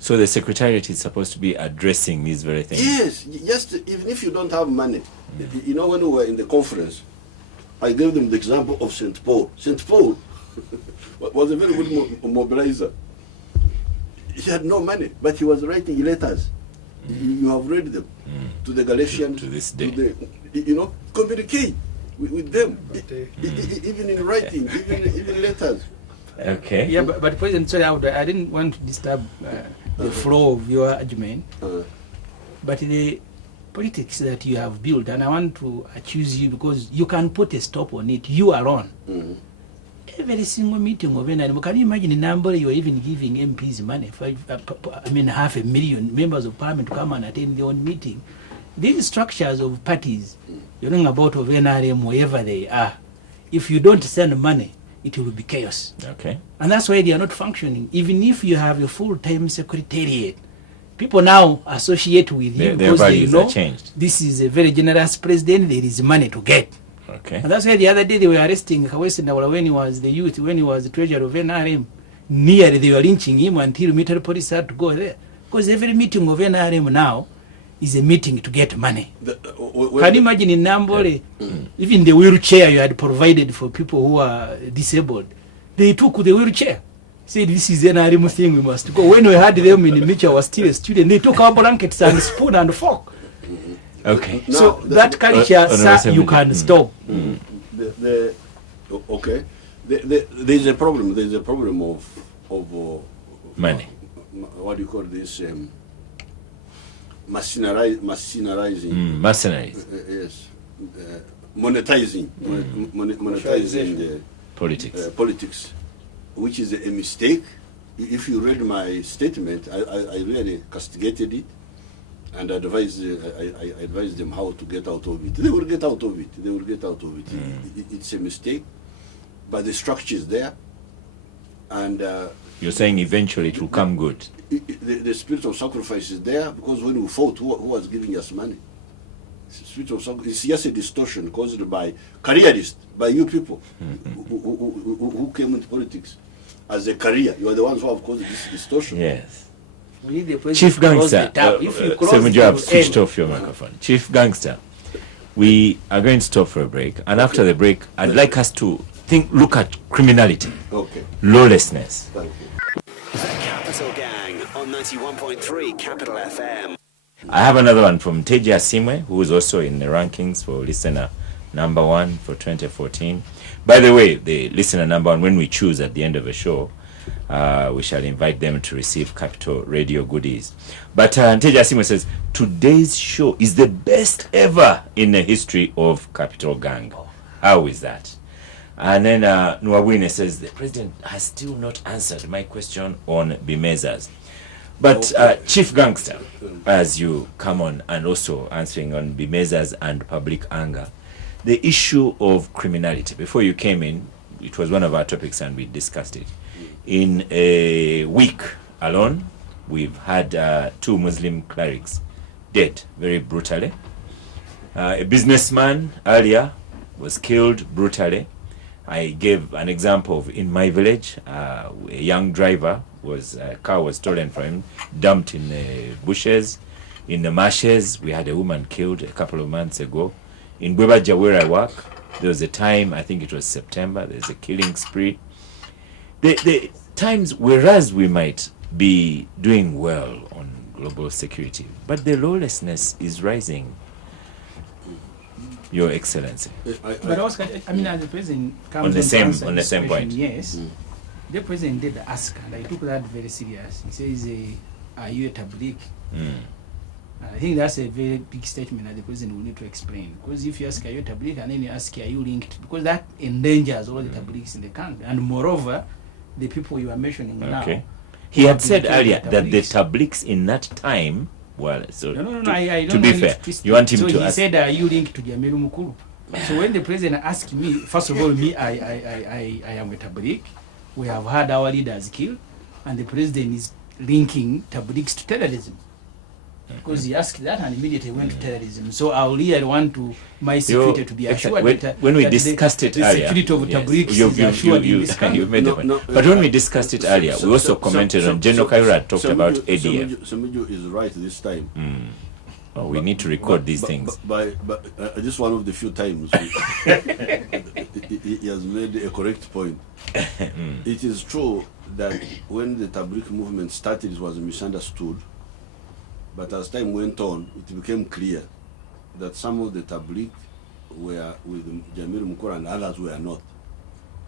So the secretariat is supposed to be addressing these very things? Yes, just even if you don't have money. You know, when we were in the conference, I gave them the example of St. Paul. St. Paul was a very good mobilizer. He had no money, but he was writing letters. You have read them to the Galatians. To this day. Communicate with them, even in writing, even letters. Okay. Yeah, but President, sorry, I didn't want to disturb the flow of your argument. But the politics that you have built, and I want to accuse you because you can put a stop on it, you alone. Every single meeting of NRM, can you imagine the number you are even giving MPs money? 500,000 members of parliament to come and attend their own meeting. These structures of parties, you're talking about of NRM, wherever they are, if you don't send money, it will be chaos. Okay. And that's why they are not functioning. Even if you have a full-time secretariat, people now associate with you because they know this is a very generous president, there is money to get. Okay. And that's why the other day they were arresting Kawesi Ndawala when he was the youth, when he was the treasurer of NRM. Nearly they were lynching him until military police had to go there. Because every meeting of NRM now is a meeting to get money. Can you imagine in Nambole, even the wheelchair you had provided for people who are disabled, they took the wheelchair. Said this is an NRM thing, we must go. When we had them in the nature, I was still a student, they took our blankets and spoon and fork. Okay. So that culture, sir, you can stop. Okay. There's a problem. There's a problem of money. what do you call this? Mercenarizing. Mercenaries. Yes. Monetizing. Monetizing politics, which is a mistake. If you read my statement, I really castigated it and advised them how to get out of it. They will get out of it. It's a mistake, but the structure is there. And you're saying eventually it will come good. The spirit of sacrifice is there, because when we fought, who was giving us money? Spirit of sacrifice. It's just a distortion caused by careerists, by you people who came into politics as a career. You are the ones who have caused this distortion. Yes. We need the president Chief to close Gangster, the tap. If you close Semuju, it, I've will switched end. off your microphone. Chief Gangster, we are going to stop for a break, and after the break, I'd like us to look at criminality, lawlessness. Thank you. The Capital Gang on 91.3 Capital FM. I have another one from Teja Simwe, who is also in the rankings for listener number 1 for 2014. By the way, the listener number 1, when we choose at the end of the show, we shall invite them to receive Capital Radio goodies. But Teja Simwe says, today's show is the best ever in the history of Capital Gang. How is that? And then Nwabwine says, the president has still not answered my question on Bimezas. But Chief Gangster, as you come on and also answering on Bimezas and public anger, the issue of criminality, before you came in, it was one of our topics and we discussed it. In a week alone, we've had 2 Muslim clerics dead very brutally. A businessman earlier was killed brutally. I gave an example of in my village, a young driver car was stolen from him, dumped in the bushes, in the marshes. We had a woman killed a couple of months ago. In Bwebaja, where I work, there was a time, I think it was September, there's a killing spree. The times, whereas we might be doing well on global security, but the lawlessness is rising. Your Excellency. But Oscar, I mean, as the president comes on the to same point. Yes, the president did ask, and I took that very serious. He says, "Are you a tabligh?" I think that's a very big statement that the president will need to explain. Because if you ask, "Are you a tabligh?" and then you ask, "Are you linked?" because that endangers all the tablighs in the country, and moreover, the people you are mentioning now. He had said earlier that the tablighs in that time. Well, so no, I don't to be fair, you want him to he ask. said, "Are you linked to Jamiru Mukuru?" So when the president asked me, first of all, I am a tabligh. We have had our leaders killed, and the president is linking tablighs to terrorism. Because he asked that and immediately went to terrorism. So I really want my security to be assured when we discussed it earlier, the security of tablighs is assured in this country. You've made the point. But when we discussed it earlier, we also commented on General Kaira talked about ADF. Semuju is right this time. Oh, we need to record these things. But just one of the few times he has made a correct point. It is true that when the tabligh movement started, it was misunderstood. But as time went on, it became clear that some of the tabligh were with Jamil Mukura and others were not.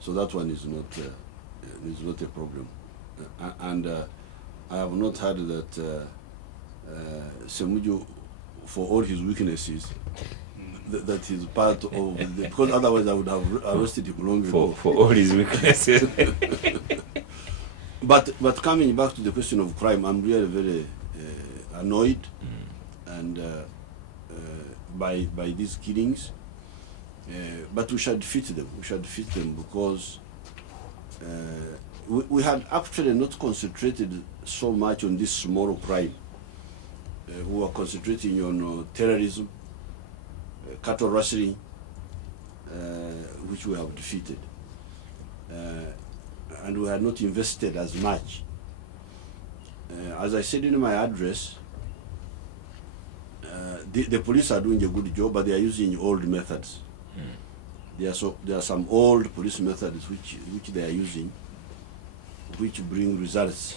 So that one is not a problem. And I have not heard that Semuju, for all his weaknesses, that he's part of the, because otherwise I would have arrested him long ago. For all his weaknesses. But coming back to the question of crime, I'm really very annoyed and by these killings, but we should defeat them. We should defeat them because we had actually not concentrated so much on this small crime. We were concentrating on terrorism, cattle rustling, which we have defeated, and we had not invested as much. As I said in my address, the police are doing a good job, but they are using old methods. There are some old police methods which they are using, which bring results.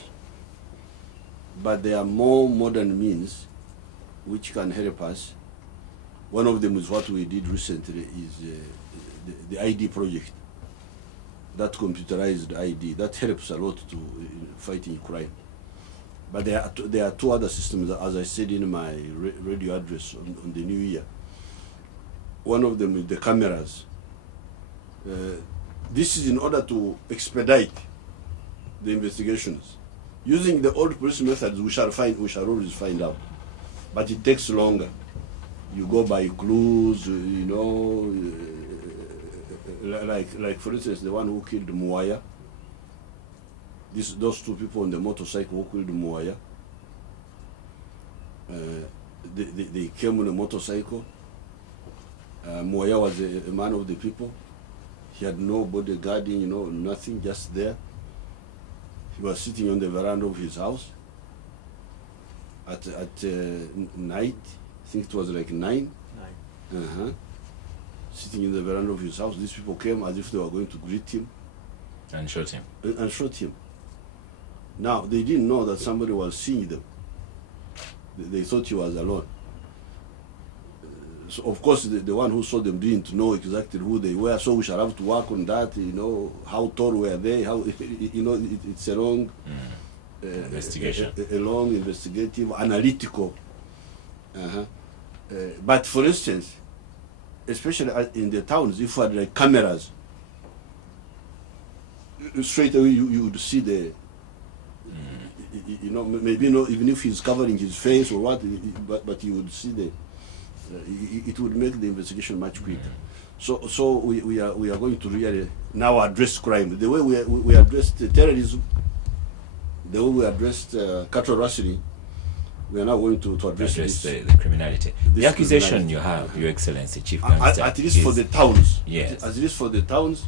But there are more modern means which can help us. One of them is what we did recently, is the ID project, that computerized ID. That helps a lot to fighting crime. But there are two other systems, as I said in my radio address on the New Year. One of them is the cameras. This is in order to expedite the investigations. Using the old police methods, we shall always find out, but it takes longer. You go by clues, you know, like for instance, the one who killed Muaya. Those two people on the motorcycle who killed Muaya. They came on a motorcycle. Muaya was a man of the people. He had no bodyguarding, you know, nothing, just there. He was sitting on the veranda of his house at night. I think it was like 9. Sitting in the veranda of his house. These people came as if they were going to greet him. And shot him. And shot him. Now, they didn't know that somebody was seeing them. They thought he was alone. So of course, the one who saw them didn't know exactly who they were, so we shall have to work on that, you know, how tall were they, how, you know, it's a long investigation. A long investigative, analytical. But for instance, especially in the towns, if you had like cameras, straight away you would see the, you know, maybe not even if he's covering his face or what, but you would see the, it would make the investigation much quicker. So we are going to really now address crime. The way we addressed terrorism, the way we addressed cattle rustling, we are now going to address the criminality. The accusation you have, Your Excellency, Chief Gangster, at least for the towns. Yes. At least for the towns,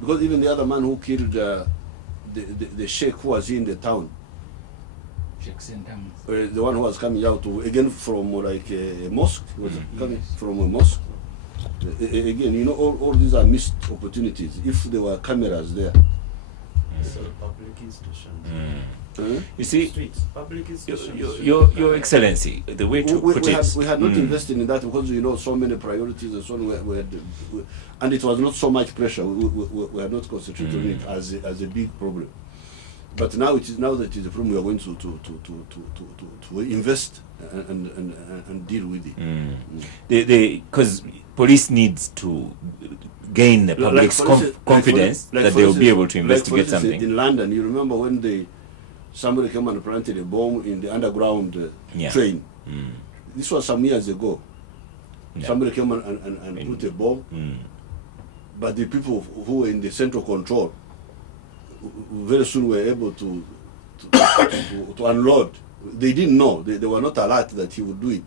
because even the other man who killed the sheikh who was in the town, the one who was coming out again from like a mosque, was coming from a mosque. Again, you know, all these are missed opportunities. If there were cameras there. So public institutions. You see, Streets, public institutions. Your Excellency, the way to put it, we had not invested in that because, you know, so many priorities and so on. And it was not so much pressure. We had not concentrated on it as a big problem. But now that it is a problem, we are going to invest and deal with it. Because police needs to gain the public's confidence that they will be able to investigate something. In London, you remember when somebody came and planted a bomb in the underground train. This was some years ago. Somebody came and put a bomb, but the people who were in the central control very soon were able to unload. They didn't know. They were not alert that he would do it,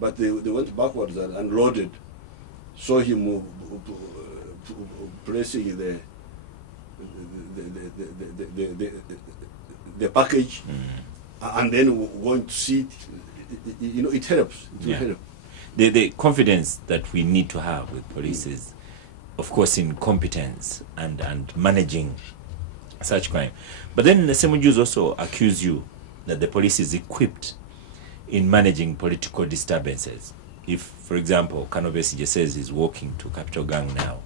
but they went backwards and unloaded. Saw him placing the package, and then going to see it. You know, it helps. It will help. The confidence that we need to have with police is, of course, in competence and managing such crime. But then the same Jews also accuse you that the police is equipped in managing political disturbances. If, for example, Kano Besigye says he's walking to Capital Gang now,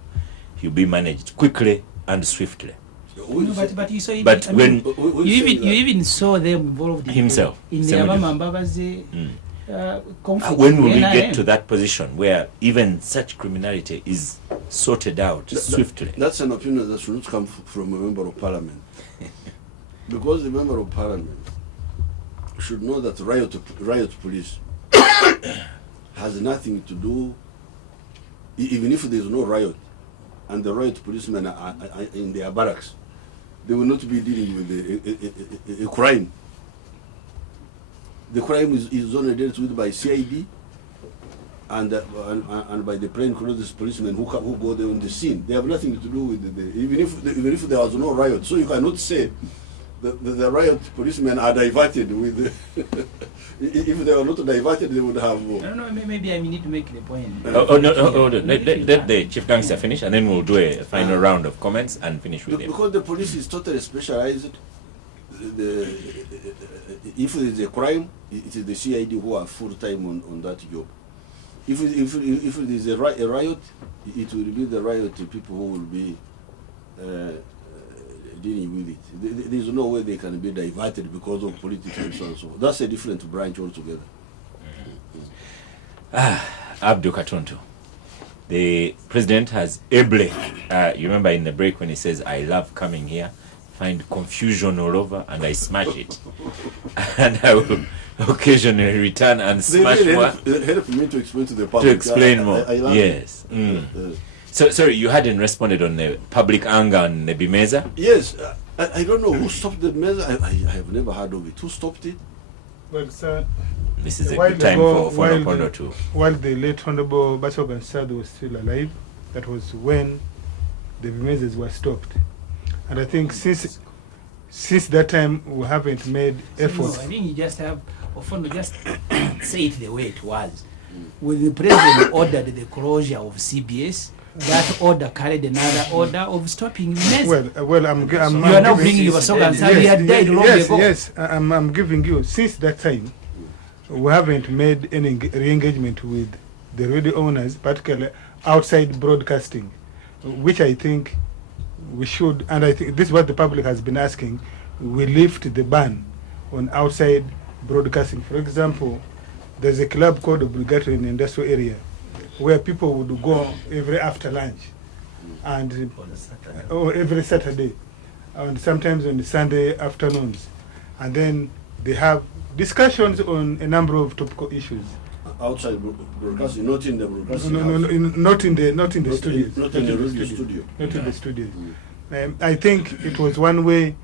he'll be managed quickly and swiftly. No, but you saw it. But when you even saw them involved himself in the Abama Mbabazi conflict. When will we get to that position where even such criminality is sorted out swiftly? That's an opinion that should not come from a member of parliament. Because the member of parliament should know that riot police has nothing to do, even if there is no riot, and the riot policemen are in their barracks, they will not be dealing with a crime. The crime is only dealt with by CID and by the plain-clothes policemen who go there on the scene. They have nothing to do with even if there was no riot. So you cannot say the riot policemen are diverted with. If they were not diverted, they would have. No, maybe I need to make the point. No. Let the Chief Gangster finish, and then we'll do a final round of comments and finish with him. Because the police is totally specialized. If there is a crime, it is the CID who are full time on that job. If there is a riot, it will be the riot people who will be dealing with it. There's no way they can be diverted because of politics and so on. So that's a different branch altogether. Abdul Katuntu, the president has ably, you remember in the break when he says, I love coming here, find confusion all over, and I smash it. And I will occasionally return and smash more. Help me to explain to the public. To explain more. I love yes. So, sorry, you hadn't responded on the public anger on the Bimeza? Yes. I don't know who stopped the measure. I have never heard of it. Who stopped it? Well, sir, This is a while good time ago, for an Opondo too. while the late Honorable Basogan Sadu was still alive, that was when the measures were stopped. And I think since that time, we haven't made efforts. No, I think you just have, Ofondo, just say it the way it was. When the president ordered the closure of CBS, that order carried another order of stopping measures. Well, I'm you are now bringing your slogan. He had died long ago. Yes, I'm giving you, since that time, we haven't made any re-engagement with the radio owners, particularly outside broadcasting, which I think we should, and I think this is what the public has been asking, we lift the ban on outside broadcasting. For example, there's a club called Obligatory in the industrial area where people would go every after lunch and or every Saturday and sometimes on the Sunday afternoons, and then they have discussions on a number of topical issues. Outside broadcasting, not in the broadcasting. Not in the studios. Not in the radio studio. Not in the studios. I think it was one way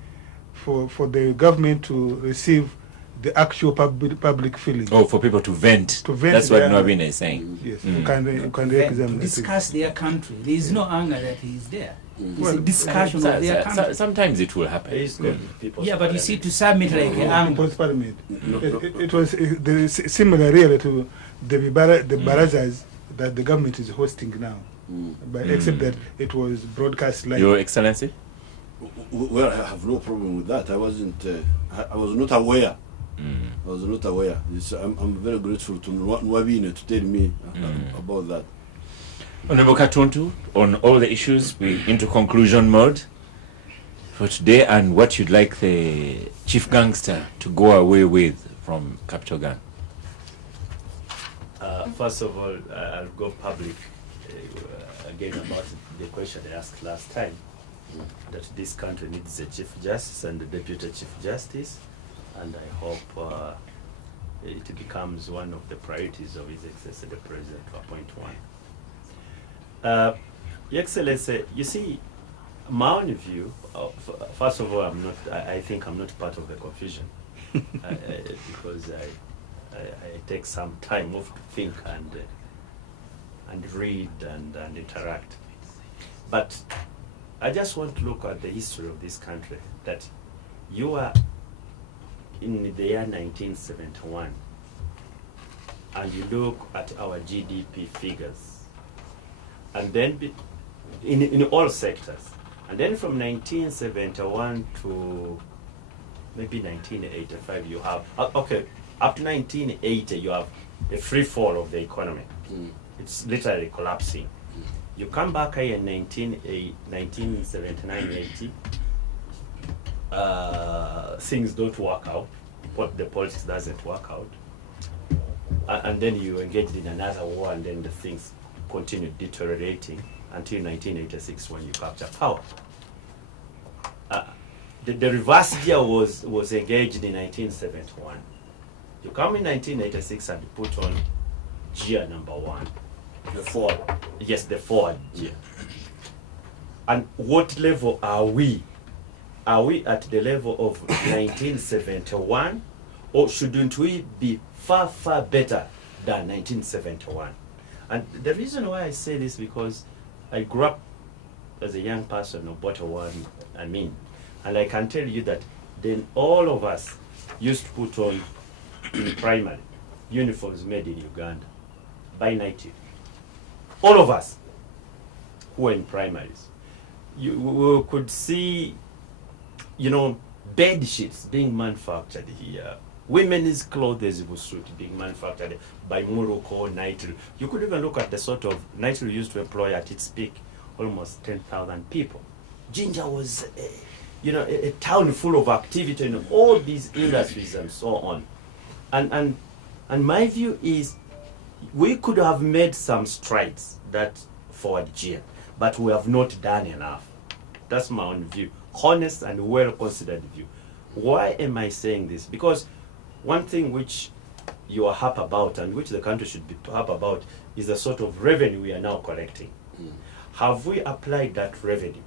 for the government to receive the actual public feeling. Oh, for people to vent. That's what Nwabine is saying. Yes, you can examine. Discuss their country. There is no anger that is there. It's a discussion of their country. Sometimes it will happen. Yeah, but you see, to submit like anger. It was similar really to the barazas that the government is hosting now. But except that it was broadcast live. Your Excellency? Well, I have no problem with that. I wasn't. I was not aware. I was not aware. I'm very grateful to Nwabine to tell me about that. Honorable Katuntu, on all the issues, we're into conclusion mode for today, and what you'd like the chief gangster to go away with from Capital Gang. First of all, I'll go public again about the question I asked last time, that this country needs a Chief Justice and a Deputy Chief Justice, and I hope it becomes one of the priorities of His Excellency the President to appoint one. Your Excellency, you see, my own view, first of all, I think I'm not part of the confusion because I take some time off to think and read and interact. But I just want to look at the history of this country, that you are in the year 1971 and you look at our GDP figures, and then in all sectors, and then from 1971 to maybe 1985 you have, okay, up to 1980 you have a free fall of the economy. It's literally collapsing. You come back here in 1979-80, things don't work out, the politics doesn't work out, and then you engaged in another war, and then the things continued deteriorating until 1986 when you capture power. The reverse gear was engaged in 1971. You come in 1986 and put on gear number 1. The forward. Yes, the forward gear. And what level are we? Are we at the level of 1971, or shouldn't we be far, far better than 1971? And the reason why I say this, because I grew up as a young person of what I mean. And I can tell you that then all of us used to put on in primary uniforms made in Uganda by native. All of us who were in primaries. We could see, bed sheets being manufactured here. Women's clothes being manufactured by Morocco, Nitro. You could even look at the sort of Nitro used to employ at its peak almost 10,000 people. Ginger was, a town full of activity in all these industries and so on. And my view is we could have made some strides that forward year, but we have not done enough. That's my own view, honest and well-considered view. Why am I saying this? Because one thing which you are happy about and which the country should be happy about is the sort of revenue we are now collecting. Have we applied that revenue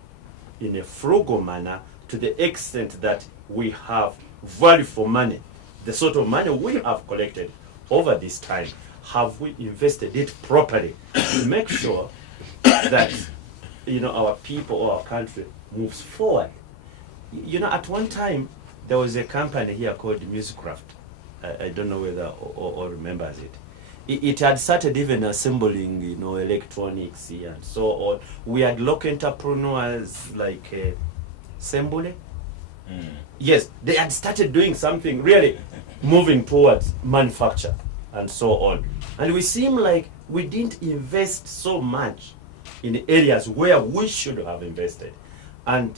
in a frugal manner to the extent that we have value for money? The sort of money we have collected over this time, have we invested it properly to make sure that our people or our country moves forward? At one time there was a company here called Musecraft. I don't know whether all remembers it. It had started even assembling, electronics and so on. We had local entrepreneurs like Sembule. Yes, they had started doing something really moving towards manufacture and so on. And we seem like we didn't invest so much in areas where we should have invested. And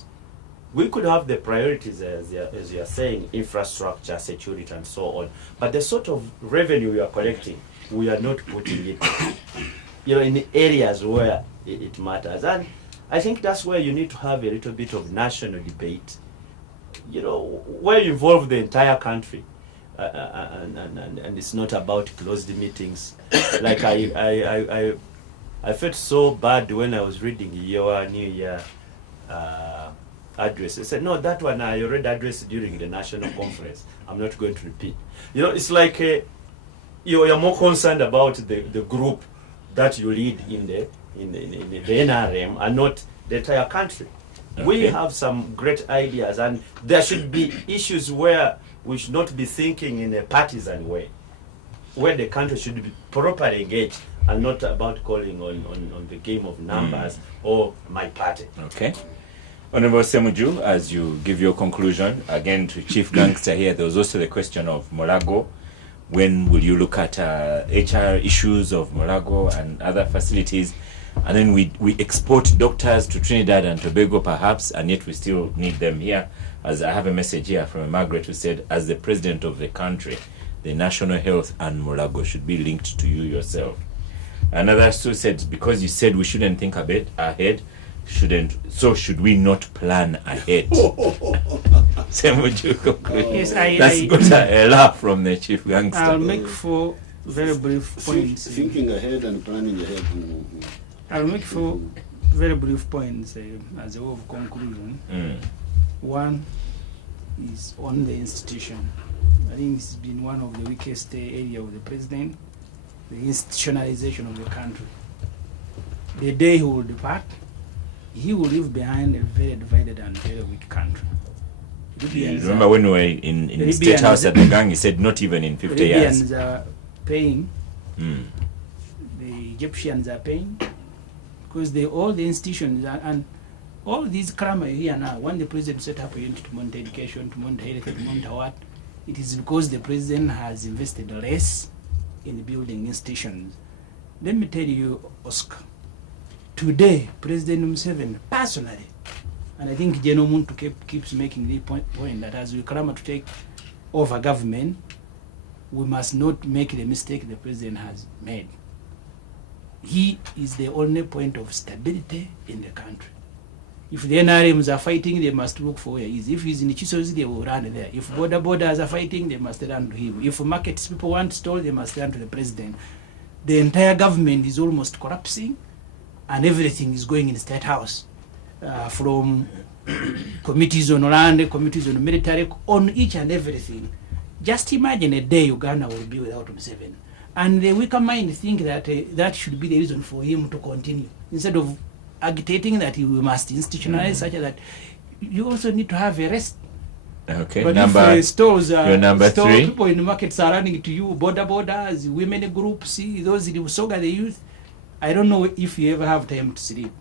we could have the priorities, as you are saying, infrastructure, security, and so on. But the sort of revenue we are collecting, we are not putting it, in areas where it matters. And I think that's where you need to have a little bit of national debate, where you involve the entire country. And it's not about closed meetings. Like I felt so bad when I was reading your New Year address. I said, no, that one I already addressed during the national conference. I'm not going to repeat. It's like you're more concerned about the group that you lead in the NRM and not the entire country. Okay. We have some great ideas, and there should be issues where we should not be thinking in a partisan way, where the country should be properly engaged and not about calling on the game of numbers or my party. Okay. Honorable Semuju, as you give your conclusion, again to Chief Gangster here, there was also the question of Morago. When will you look at HR issues of Morago and other facilities? And then we export doctors to Trinidad and Tobago perhaps, and yet we still need them here. As I have a message here from Margaret who said, as the president of the country, the national health and Morago should be linked to you yourself. Another who said, because you said we shouldn't think a bit ahead, should we not plan ahead? Same would you conclude? Yes, That's got a laugh from the Chief Gangster. I'll make 4 very brief points. Thinking ahead and planning ahead. I'll make 4 very brief points as a way of conclusion. One is on the institution. I think this has been one of the weakest area of the president, the institutionalization of the country. The day he will depart, he will leave behind a very divided and very weak country. Remember when we were in the State House at the gang, he said not even in 50 years. The Libyans are paying, the Egyptians are paying, because all the institutions and all these crime here now, when the president set up a unit to monitor education, to monitor health, to monitor what, it is because the president has invested less in building institutions. Let me tell you, Oscar, today, President Museveni, personally, and I think General Muntu keeps making the point that as we clamor to take over government, we must not make the mistake the president has made. He is the only point of stability in the country. If the NRMs are fighting, they must look for where he is. If he's in Chisozi, they will run there. If borders are fighting, they must run to him. If markets people want stall, they must run to the president. The entire government is almost collapsing, and everything is going in the State House. From committees on land, committees on military, on each and everything. Just imagine a day Uganda will be without Museveni. And the weaker mind think that that should be the reason for him to continue. Instead of agitating that we must institutionalize such that you also need to have a rest. Okay, but if stores people in the markets are running to you, borders, women groups, those in Usoga, the youth, I don't know if you ever have time to sleep.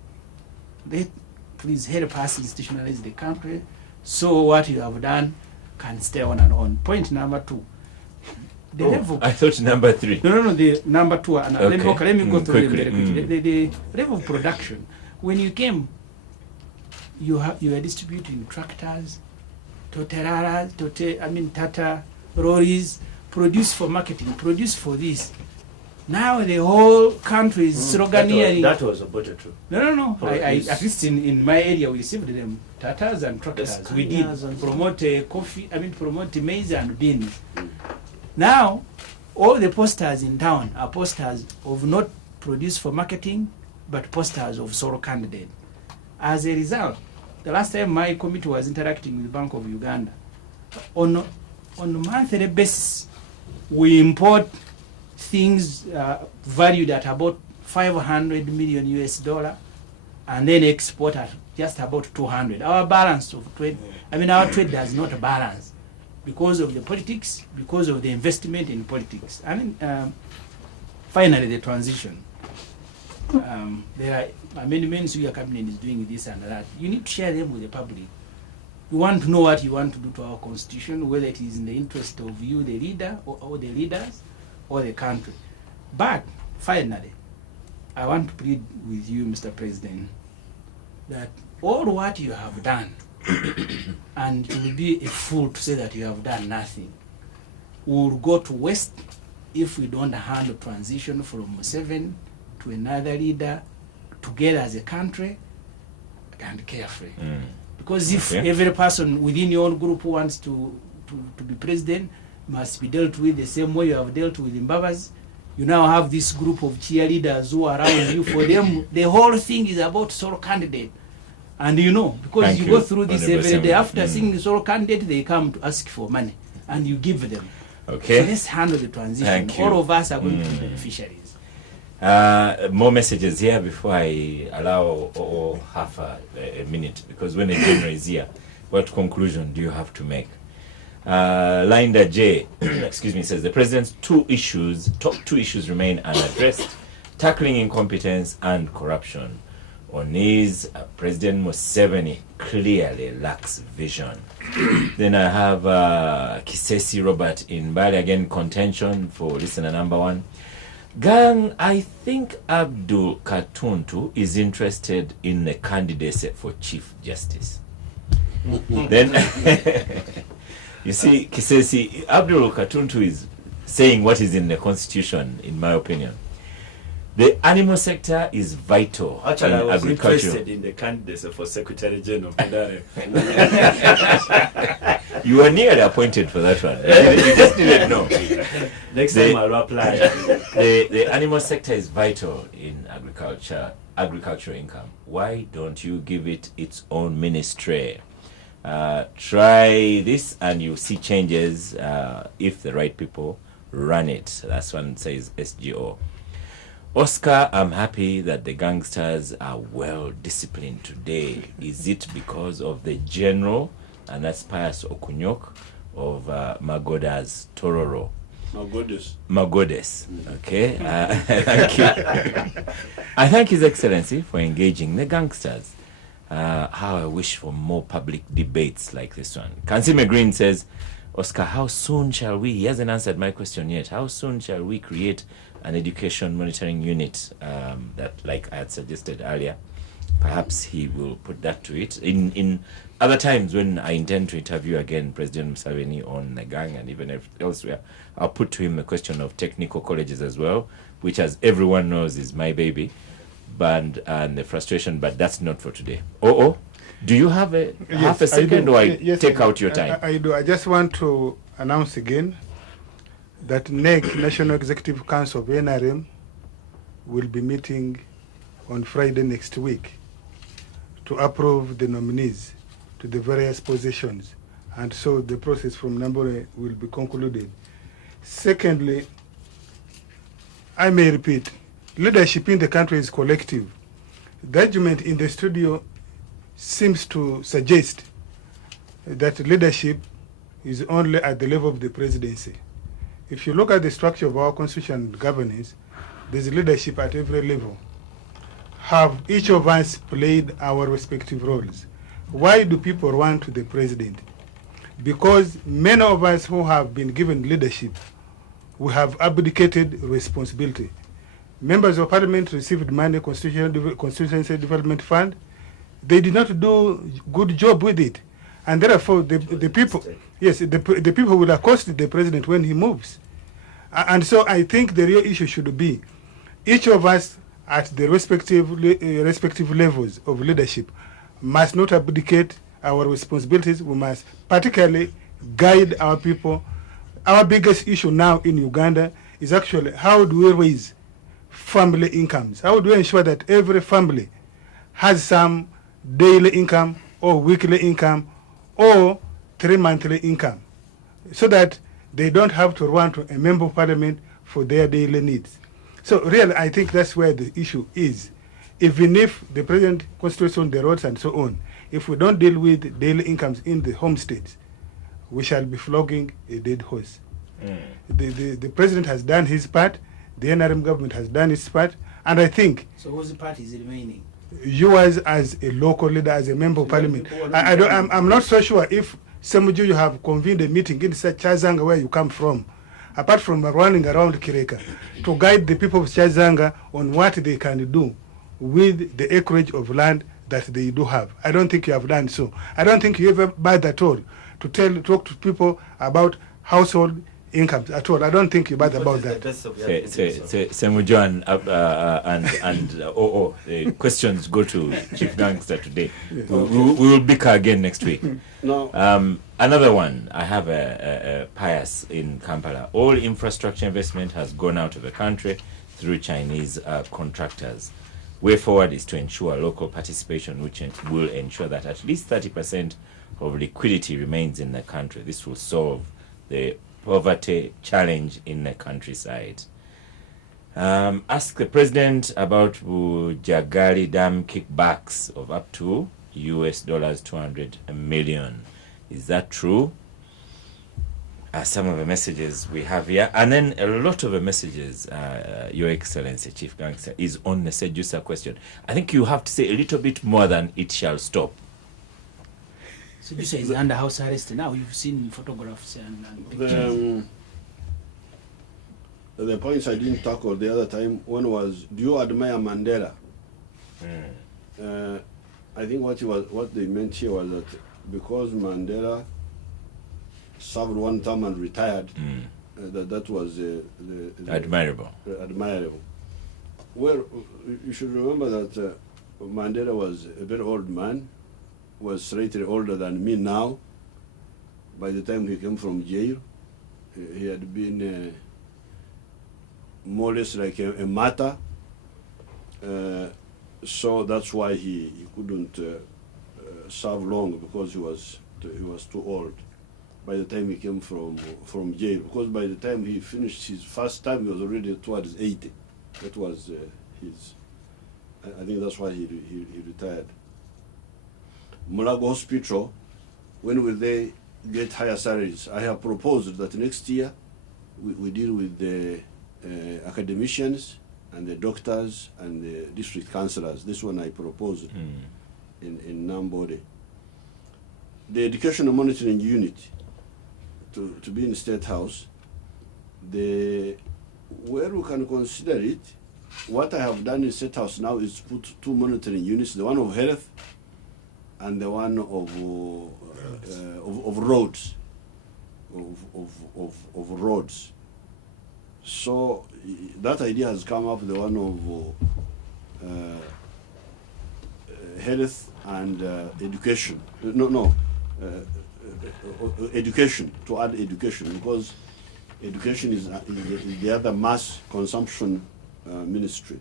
Please help us institutionalize the country so what you have done can stay on and on. Point number 2. The level. I thought number 3. No, the number 2. And okay. Let me go through them very quickly. The level of production. When you came, you are distributing tractors, Tata lorries, produce for marketing, produce for this. Now the whole country is sloganeering. That was about it true. No. I at least in my area we received them tatas and tractors. Yes, We did promote coffee. Promote maize and beans. Now all the posters in town are posters of not produce for marketing, but posters of solo candidate. As a result, the last time my committee was interacting with the Bank of Uganda, on a monthly basis, we import things valued at about $500 million US, and then export at just about 200. Our balance of trade, our trade does not balance because of the politics, because of the investment in politics. Finally, the transition. There are amendments your cabinet is doing this and that. You need to share them with the public. You want to know what you want to do to our constitution, whether it is in the interest of you, the leader, or the leaders, or the country. But finally, I want to plead with you, Mr. President, that all what you have done, and it will be a fool to say that you have done nothing, will go to waste if we don't handle transition from Museveni to another leader together as a country and carefully. Because if every person within your own group who wants to be president must be dealt with the same way you have dealt with Mbabas, you now have this group of cheerleaders who are around you. For them, the whole thing is about solo candidate. And because Thank you you. go through this every day, 100%. after seeing the solo candidate, they come to ask for money, and you give them. Okay. So let's handle the transition. Thank you. All of us are going to be beneficiaries. More messages here before I allow half a minute, because when a general is here, what conclusion do you have to make? Linda J, excuse me, says the president's top two issues remain unaddressed: tackling incompetence and corruption. On these, President Museveni clearly lacks vision. Then I have Kisesi Robert in Bali, again contention for listener number 1. Gang, I think Abdul Katuntu is interested in the candidacy for Chief Justice. Then, you see, Kisesi, Abdul Katuntu is saying what is in the Constitution, in my opinion. The animal sector is vital. Actually, I was agriculture. interested in the candidacy for Secretary General. You were nearly appointed for that one. You just didn't know. Next time I'll apply. The animal sector is vital in agricultural income. Why don't you give it its own ministry? Try this and you see changes if the right people run it. That's one says SGO. Oscar, I'm happy that the gangsters are well disciplined today. Is it because of the general, and that's Pius Okunyok of Magoda's Tororo? Magodes. Okay. Thank you. I thank His Excellency for engaging the gangsters. How I wish for more public debates like this one. Kansime Green says, Oscar, how soon shall we, he hasn't answered my question yet, how soon shall we create an education monitoring unit that, like I had suggested earlier? Perhaps he will put that to it. In other times when I intend to interview again President Museveni on the gang and even elsewhere, I'll put to him the question of technical colleges as well, which, as everyone knows, is my baby, and the frustration, but that's not for today. Do you have half a second, or take out your time? I do. I just want to announce again that NEC, National Executive Council of NRM, will be meeting on Friday next week to approve the nominees to the various positions. And so the process from number will be concluded. Secondly, I may repeat, leadership in the country is collective. The argument in the studio seems to suggest that leadership is only at the level of the presidency. If you look at the structure of our constitution and governance, there's leadership at every level. Have each of us played our respective roles? Why do people run to the president? Because many of us who have been given leadership, we have abdicated responsibility. Members of parliament received money, Constituency Development Fund. they did not do good job with it, and therefore the people, yes, the people will accost the president when he moves. And so I think the real issue should be each of us at the respective levels of leadership must not abdicate our responsibilities. We must particularly guide our people. Our biggest issue now in Uganda is actually how do we raise family incomes? How do we ensure that every family has some daily income or weekly income or 3 monthly income, so that they don't have to run to a member of parliament for their daily needs. So really, I think that's where the issue is. Even if the president concentrates on the roads and so on, if we don't deal with daily incomes in the home states, we shall be flogging a dead horse. The president has done his part, the NRM government has done its part, and I think... So whose part is remaining? Yours as a local leader, as a member of parliament. I'm not so sure if Semuju, you have convened a meeting in Chazanga where you come from, apart from running around Kireka, to guide the people of Chazanga on what they can do with the acreage of land that they do have. I don't think you have done so. I don't think you ever bothered at all to talk to people about household incomes at all. I don't think you bother about that. Semujo and the questions go to Chief Gangster today. Yes. We will bicker again next week. No. Another one, I have a Pius in Kampala. All infrastructure investment has gone out of the country through Chinese contractors. Way forward is to ensure local participation, which will ensure that at least 30% of liquidity remains in the country. This will solve the poverty challenge in the countryside. Ask the president about Jagali Dam kickbacks of up to US dollars 200 million. Is that true? Some of the messages we have here, and then a lot of the messages, Your Excellency Chief Gangster, is on the Sejusa question. I think you have to say a little bit more than it shall stop. Sejusa is under house arrest now. You've seen photographs and pictures. The points I didn't tackle the other time, one was, do you admire Mandela? I think what they meant here was that because Mandela served one term and retired, that was admirable. Admirable. Well, you should remember that Mandela was a very old man, was slightly older than me now. By the time he came from jail, he had been more or less like a martyr. So that's why he couldn't serve long, because he was too old by the time he came from jail. Because by the time he finished his first time, he was already towards 80. That was his. I think that's why he retired. Mulago Hospital, when will they get higher salaries? I have proposed that next year we deal with the academicians and the doctors and the district councillors. This one I proposed in Nambode. The educational monitoring unit to be in State House, where we can consider it, what I have done in State House now is put 2 monitoring units, the one of health and the one of roads, of roads. So that idea has come up, the one of health and education. Education, to add education, because education is the other mass consumption ministry.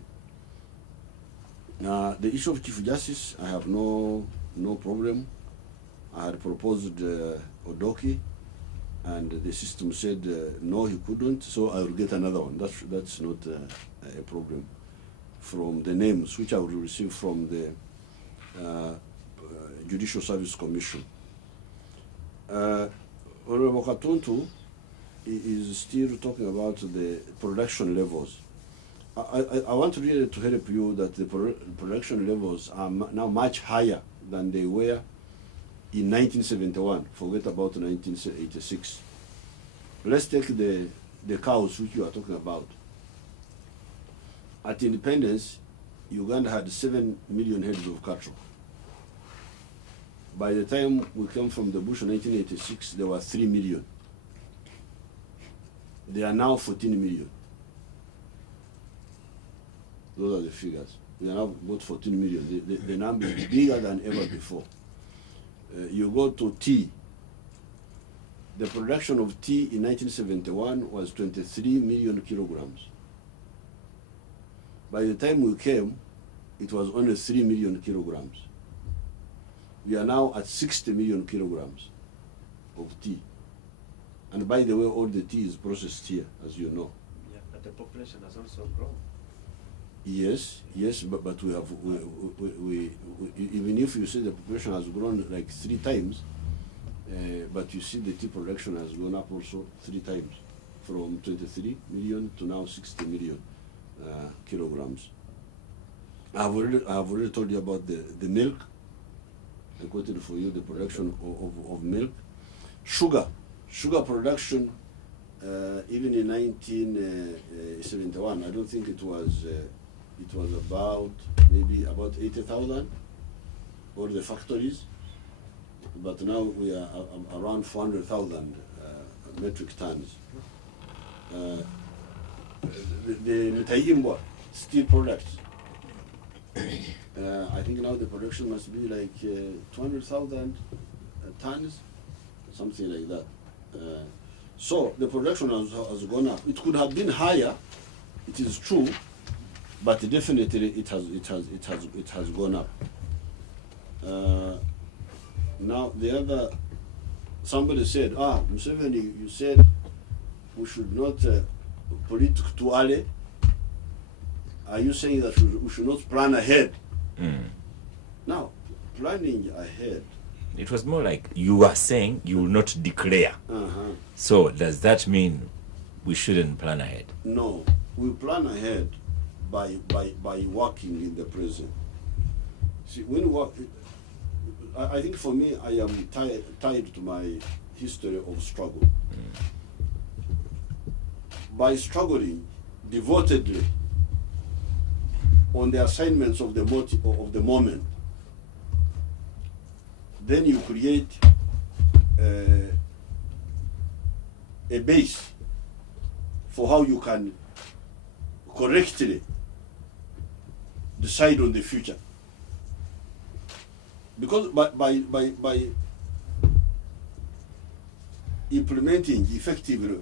The issue of Chief Justice, I have no problem. I had proposed Odoki, and the system said no, he couldn't, so I will get another one. That's not a problem. From the names which I will receive from the Judicial Service Commission. Honorable Katuntu is still talking about the production levels. I want really to help you that the production levels are now much higher than they were in 1971. Forget about 1986. Let's take the cows which you are talking about. At independence, Uganda had 7 million heads of cattle. By the time we came from the bush in 1986, there were 3 million. There are now 14 million. Those are the figures. We are now about 14 million. The number is bigger than ever before. You go to tea. The production of tea in 1971 was 23 million kilograms. By the time we came, it was only 3 million kilograms. We are now at 60 million kilograms of tea. And by the way, all the tea is processed here, as you know. Yeah, but the population has also grown. Yes, but we have, we even if you say the population has grown like 3 times, but you see the tea production has gone up also 3 times, from 23 million to now 60 million kilograms. I have already told you about the milk. I quoted for you the production of milk. Sugar production, even in 1971, I don't think it was about maybe about 80,000, all the factories, but now we are around 400,000 metric tons. The Mutayimbo steel products, I think now the production must be like 200,000 tons, something like that. So the production has gone up. It could have been higher, it is true, but definitely it has gone up. Now the other, somebody said, Museveni, you said we should not put it too early. Are you saying that we should not plan ahead? Now, planning ahead. It was more like you are saying you will not declare. So does that mean we shouldn't plan ahead? No, we plan ahead by working in the present. See, when we work, I think for me, I am tied to my history of struggle. By struggling devotedly on the assignments of the moment, then you create a base for how you can correctly decide on the future. Because by implementing effectively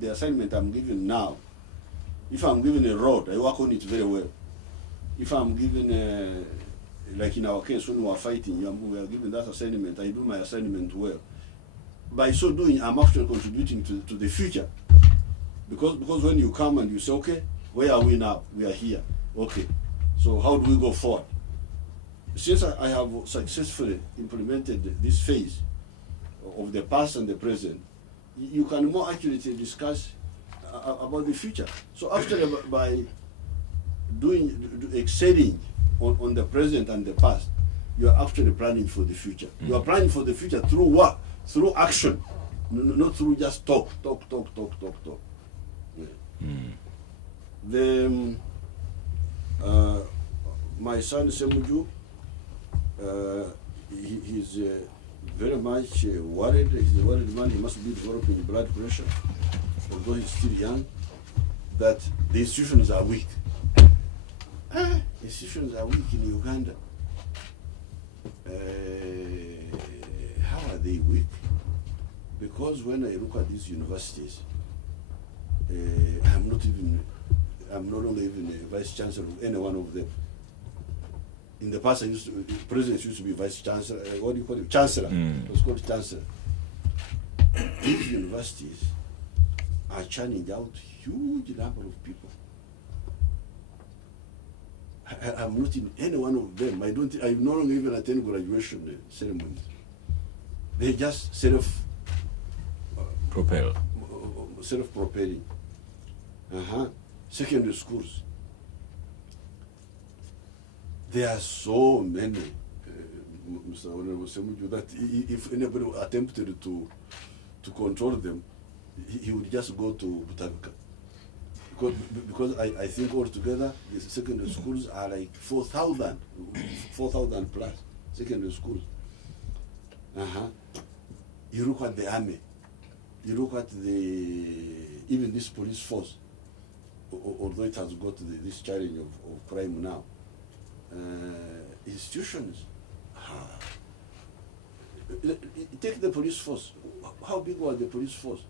the assignment I'm given now, if I'm given a road, I work on it very well. If I'm given like in our case when we are fighting, we are given that assignment, I do my assignment well. By so doing, I'm actually contributing to the future. Because when you come and you say, okay, where are we now? We are here. Okay, so how do we go forward? Since I have successfully implemented this phase of the past and the present, you can more accurately discuss about the future. So after by excelling on the present and the past, you are actually planning for the future. You are planning for the future through what? Through action, not through just talk. Yeah. My son Semuju, he's very much worried. He's a worried man. He must be developing blood pressure, although he's still young, that the institutions are weak. Institutions are weak in Uganda. How are they weak? Because when I look at these universities, I'm no longer even a vice chancellor of any one of them. In the past, presidents used to be vice chancellor. What do you call it? Chancellor. It was called chancellor. These universities are churning out huge number of people. I'm not in any one of them. I no longer even attend graduation ceremonies. They just self-propelling. Secondary schools. There are so many, Mr. Honorable Semuju, that if anybody attempted to control them, he would just go to Butanuka. Because I think altogether the secondary schools are like 4,000 plus secondary schools. You look at the army. You look at even this police force, although it has got this challenge of crime now. Institutions. Take the police force. How big was the police force?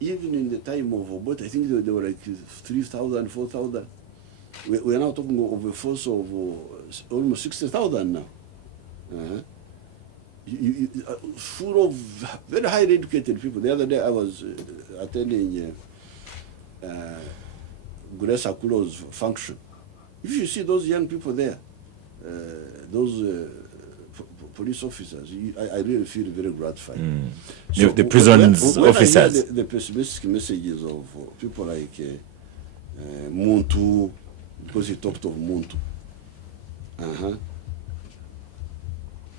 Even in the time of Obote, I think they were like 3,000, 4,000. We are now talking of a force of almost 60,000 now. Full of very highly educated people. The other day I was attending Grace Akulo's function. If you see those young people there, those police officers, I really feel very gratified. So the prison's when officers. I hear the pessimistic messages of people like Muntu, because he talked of Muntu.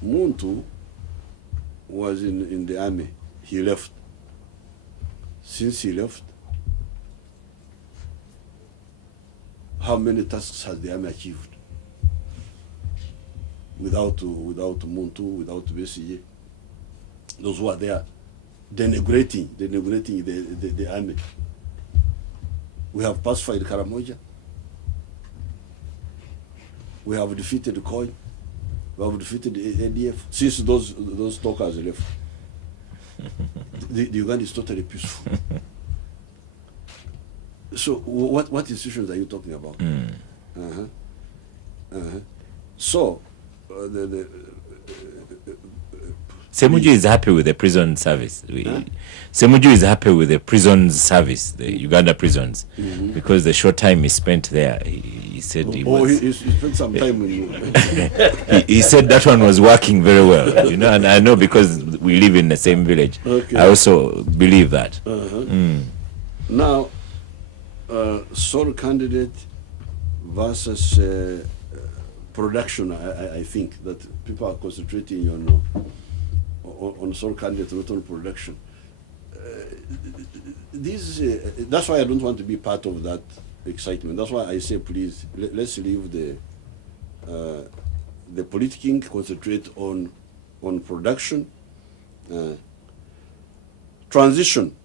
Muntu was in the army. He left. Since he left, how many tasks has the army achieved? Without Muntu, without BCA, those who are there denigrating the army. We have pacified Karamoja. We have defeated Koi. We have defeated the ADF. Since those talkers left, the Uganda is totally peaceful. So what institutions are you talking about? So Semuju is happy with the prison service. Semuju is happy with the prisons service, the Uganda prisons, because the short time he spent there, he said he spent some time with you. he said that one was working very well, you know, and I know because we live in the same village. Okay. I also believe that. Now, sole candidate versus production, I think that people are concentrating on sole candidate, not on production. That's why I don't want to be part of that excitement. That's why I say, please, let's leave the politicking, concentrate on production. Transition.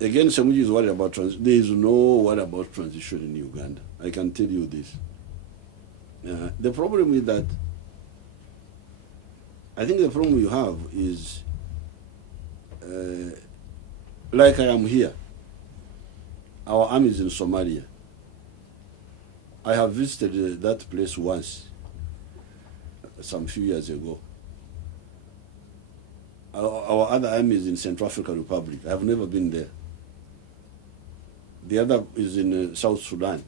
Again, Semuju is worried about transition. There is no worry about transition in Uganda. I can tell you this. The problem is that I think the problem you have is like I am here. Our army is in Somalia. I have visited that place once, some few years ago. Our other army is in Central African Republic. I have never been there. The other is in South Sudan.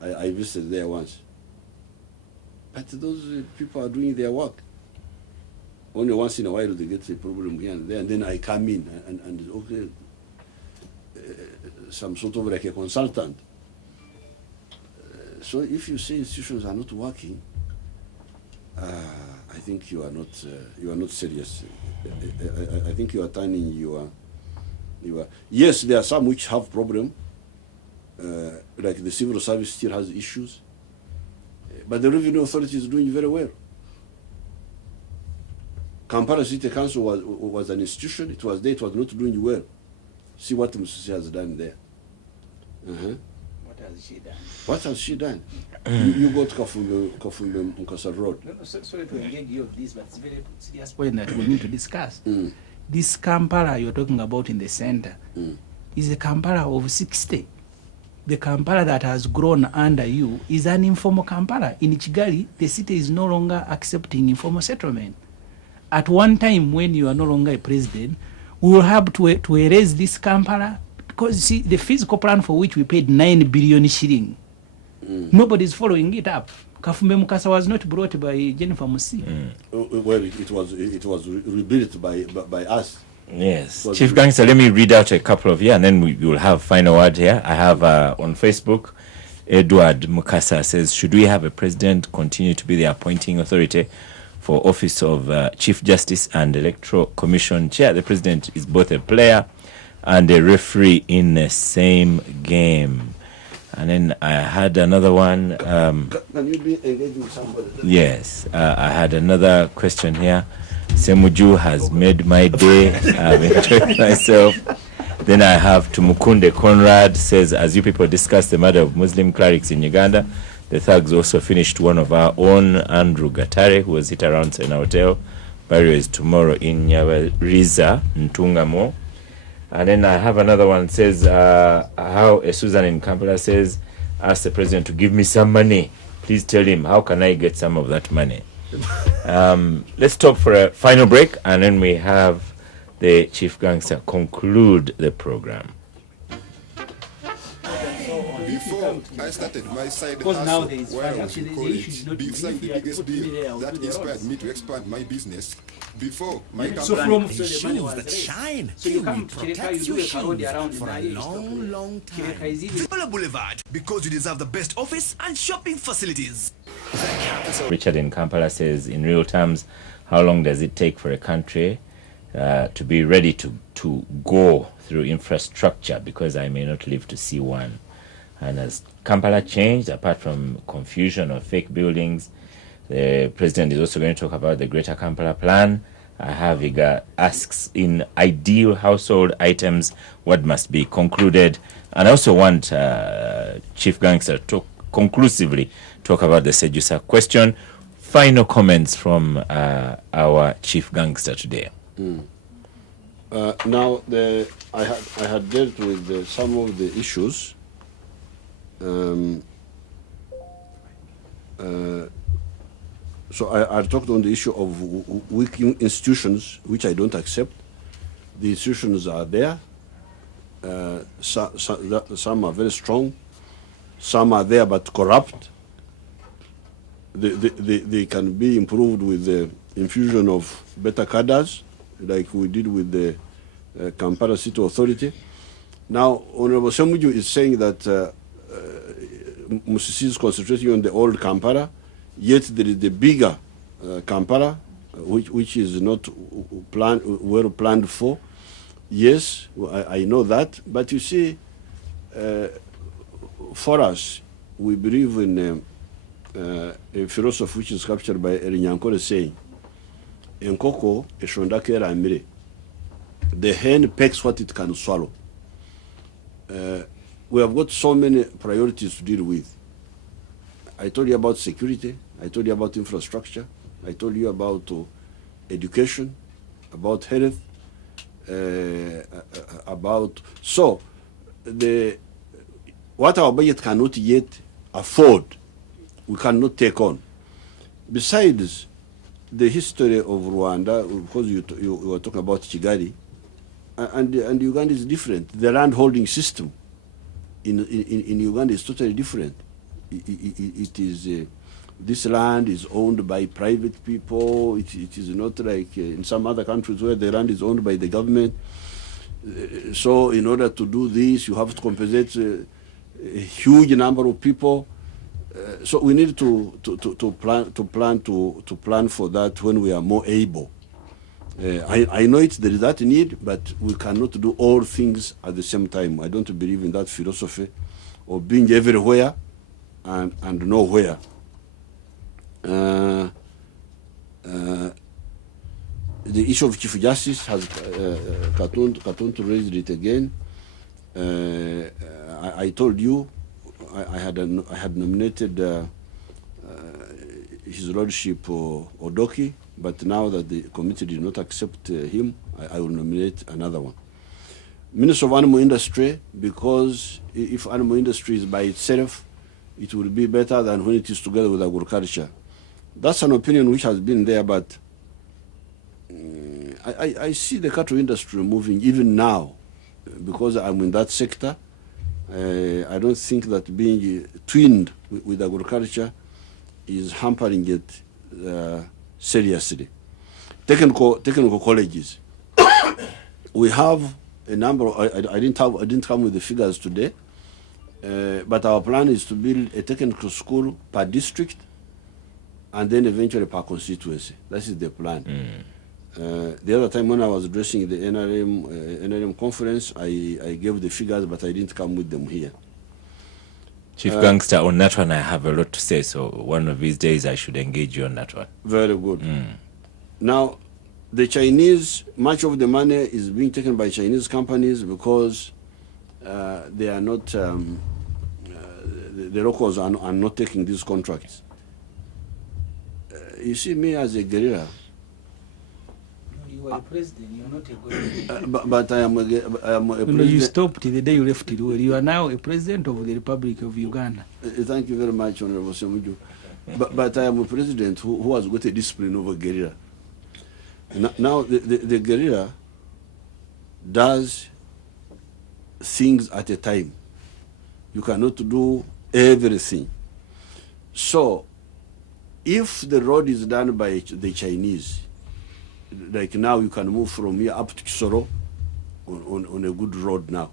I visited there once. But those people are doing their work. Only once in a while they get a problem here and there, and then I come in and okay, some sort of like a consultant. So if you say institutions are not working, I think you are not serious. I think you are turning your. Yes, there are some which have problem, like the civil service still has issues, but the revenue authority is doing very well. Kampala City Council was an institution. It was there. It was not doing well. See what Museveni has done there. What has she done? What has she done? You got Kafumbe Mukasa Road. No, sorry to engage you of this, but it's a very serious point that we need to discuss. This Kampala you're talking about in the center is a Kampala of 60. The Kampala that has grown under you is an informal Kampala. In Kigali, the city is no longer accepting informal settlement. At one time, when you are no longer a president, we will have to erase this Kampala because you see the physical plan for which we paid 9 billion shilling. Nobody is following it up. Kafumbe Mukasa was not brought by Jennifer Musi. Well, it was rebuilt by us. Yes. Chief Gangster, let me read out a couple of here and then we will have final word here. I have on Facebook, Edward Mukasa says, should we have a president continue to be the appointing authority for office of Chief Justice and Electoral Commission Chair? The president is both a player and a referee in the same game. And then I had another one. Can you be engaging with somebody? Yes, I had another question here. Semuju has made my day. I've enjoyed myself. Then I have Tumukunde Conrad says, as you people discuss the matter of Muslim clerics in Uganda, the thugs also finished one of our own, Andrew Gatare, who was hit around Sena Hotel. Burial is tomorrow in Nyabariza, Ntungamo. And then I have another one, says, how a Susan in Kampala says, ask the president to give me some money. Please tell him, how can I get some of that money? Let's stop for a final break, and then we have the chief gangster conclude the program. Before I started my side Because now hustle, there is where I fire. was Actually, in the issue is college, not beside the if you had biggest put me there, deal I'll that do the inspired roads. me to expand my business. Before my So company, from It shows that shine so you Kiwi come to Kireka, you protects do your a karodi shoes around for a in long, long Kireka time. is easy. Villa Boulevard, because you deserve the best office and shopping facilities. The capital. Richard in Kampala says, in real terms, how long does it take for a country to be ready to go through infrastructure, because I may not live to see one? And has Kampala changed, apart from confusion of fake buildings? The president is also going to talk about the Greater Kampala Plan. Haviga asks, in ideal household items, what must be concluded? And I also want Chief Gangster to conclusively talk about the Sejusa question. Final comments from our Chief Gangster today. Now, I had dealt with some of the issues. So I talked on the issue of weak institutions, which I don't accept. The institutions are there. Some are very strong. Some are there but corrupt. They can be improved with the infusion of better cadres, like we did with the Kampala City Authority. Now, Honorable Semuju is saying that Musisi is concentrating on the old Kampala, yet there is the bigger Kampala, which is not well planned for. Yes, I know that, but you see, for us, we believe in a philosophy which is captured by Erinyankole saying, Enkoko eshondake eramire. The hen pecks what it can swallow. We have got so many priorities to deal with. I told you about security. I told you about infrastructure. I told you about education, about health, so what our budget cannot yet afford, we cannot take on. Besides the history of Rwanda, because you were talking about Kigali, and Uganda is different. The land holding system in Uganda is totally different. It is this land is owned by private people. It is not like in some other countries where the land is owned by the government. So in order to do this, you have to compensate a huge number of people. So we need to plan for that when we are more able. I know there is that need, but we cannot do all things at the same time. I don't believe in that philosophy of being everywhere and nowhere. The issue of Chief Justice has Katuntu raised it again. I told you I had nominated His Lordship Odoki, but now that the committee did not accept him, I will nominate another one. Minister of Animal Industry, because if animal industry is by itself, it will be better than when it is together with agriculture. That's an opinion which has been there, but I see the cattle industry moving even now, because I'm in that sector. I don't think that being twinned with agriculture is hampering it seriously. Technical colleges. We have a number. I didn't come with the figures today, but our plan is to build a technical school per district, and then eventually per constituency. That is the plan. The other time when I was addressing the NRM conference, I gave the figures, but I didn't come with them here. Chief Gangster, on that one I have a lot to say, so one of these days I should engage you on that one. Very good. Now, the Chinese, much of the money is being taken by Chinese companies because they are not, the locals are not taking these contracts. You see, me as a guerrilla. You are a president, you are not a guerrilla. But I am a president. No, you stopped the day you left it. You are now a president of the Republic of Uganda. Thank you very much, Honorable Semuju. But I am a president who has got a discipline over guerrilla. Now, the guerrilla does things at a time. You cannot do everything. So, if the road is done by the Chinese, like now you can move from here up to Kisoro on a good road now.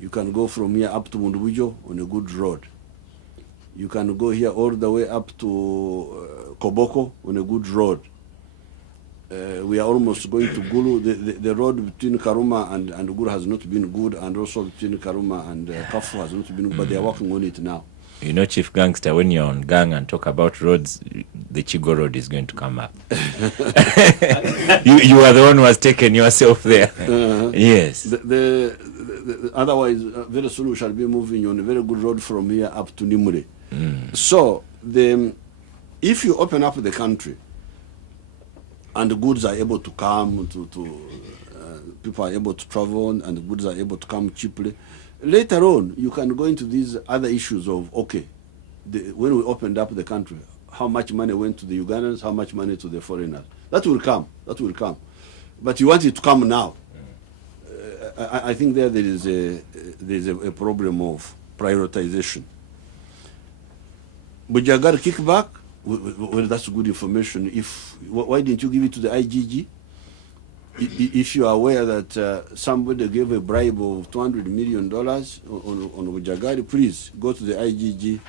You can go from here up to Mundubujo on a good road. You can go here all the way up to Koboko on a good road. We are almost going to Gulu. The road between Karuma and Gulu has not been good, and also between Karuma and Kafu has not been good, but they are working on it now. You know, Chief Gangster, when you're on gang and talk about roads, the Chigo Road is going to come up. you are the one who has taken yourself there. Yes. Otherwise, very soon we shall be moving on a very good road from here up to Nimure. So, if you open up the country and the goods are able to come, people are able to travel and the goods are able to come cheaply, later on, you can go into these other issues of, okay, when we opened up the country, how much money went to the Ugandans, how much money to the foreigners. That will come. But you want it to come now. I think there is a problem of prioritization. Bujagar kickback, well, that's good information. Why didn't you give it to the IGG? If you are aware that somebody gave a bribe of $200 million on Bujagar, please go to the IGG,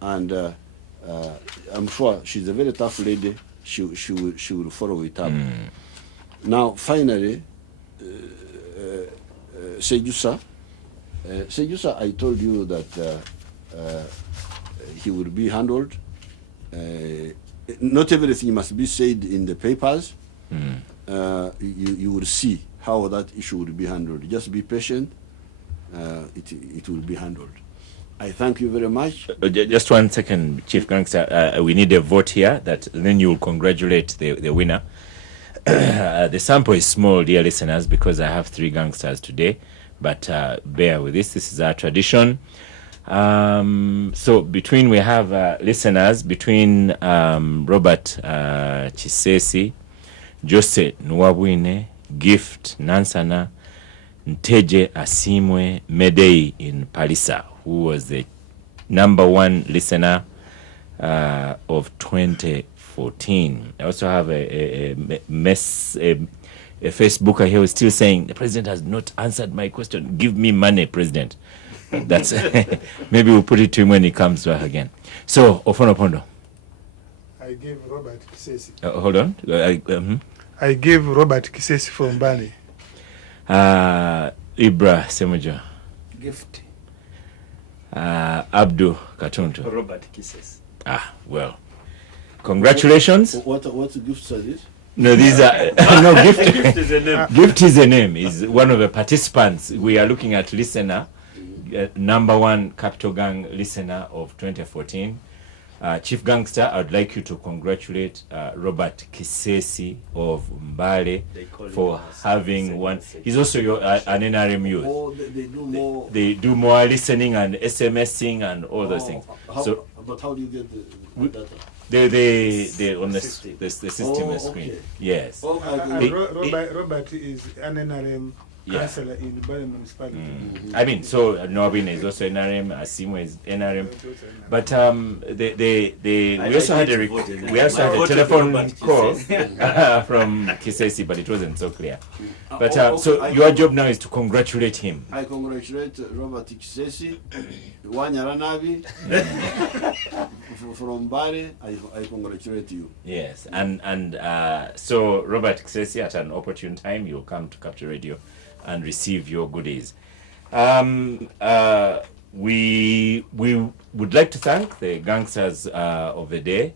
and I'm sure she's a very tough lady. She will follow it up. Now, finally, Sejusa, I told you that he will be handled. Not everything must be said in the papers. You will see how that issue will be handled. Just be patient. It will be handled. I thank you very much. Just 1 second, Chief Gangster. We need a vote here. Then you will congratulate the winner. The sample is small, dear listeners, because I have 3 gangsters today. But bear with this. This is our tradition. So we have listeners between Robert Kisesi, Jose Nwabwine, Gift Nansana, Nteje Asimwe Medei in Palisa, who was the #1 listener of 2014. I also have a Facebooker here who is still saying, the president has not answered my question. Give me money, president. That's maybe we'll put it to him when he comes back again. So, Ofonopondo. I gave Robert Kisesi. Hold on. I gave Robert Kisesi from Bali. Ibra Semujo. Gift. Abdu Katuntu. Robert Kisses. Well. Congratulations. What gifts are these? No, these are no gift. Gift is a name. Gift is a name. Is one of the participants. We are looking at listener, #1 Capital Gang listener of 2014. Chief Gangster, I'd like you to congratulate Robert Kisesi of Mbale for having one. He's also an NRM youth. Oh, they do more. They do more listening and SMSing and all those things. But how do you get the data? They on the system screen. Okay. Yes. Robert is an NRM councillor in Bali municipality. I mean, so Norwin is also NRM, Asimo is NRM, but we also had a telephone call from Kisesi, but it wasn't so clear. But so your job now is to congratulate him. I congratulate Robert Kisesi, Wanyaranavi from Bari. I congratulate you. Yes, and so Robert Kisesi, at an opportune time, you'll come to Capital Radio and receive your goodies. we would like to thank the gangsters of the day.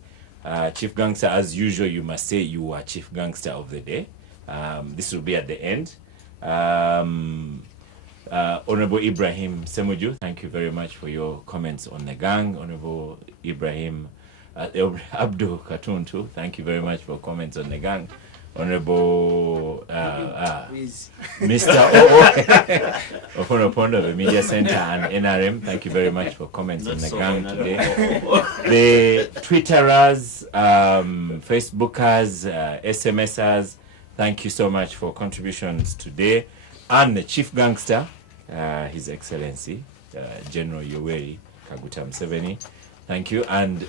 Chief Gangster, as usual, you must say you are Chief Gangster of the day. This will be at the end. Honorable Ibrahim Semuju, thank you very much for your comments on the gang. Honorable Ibrahim Abdul Katuntu, thank you very much for comments on the gang. Honorable Mr. Oponopondo of the Media Center and NRM, thank you very much for comments on the gang today. The Twitterers, Facebookers, SMSers, thank you so much for contributions today. And the Chief Gangster, His Excellency, General Yoweri Kaguta Museveni, thank you. And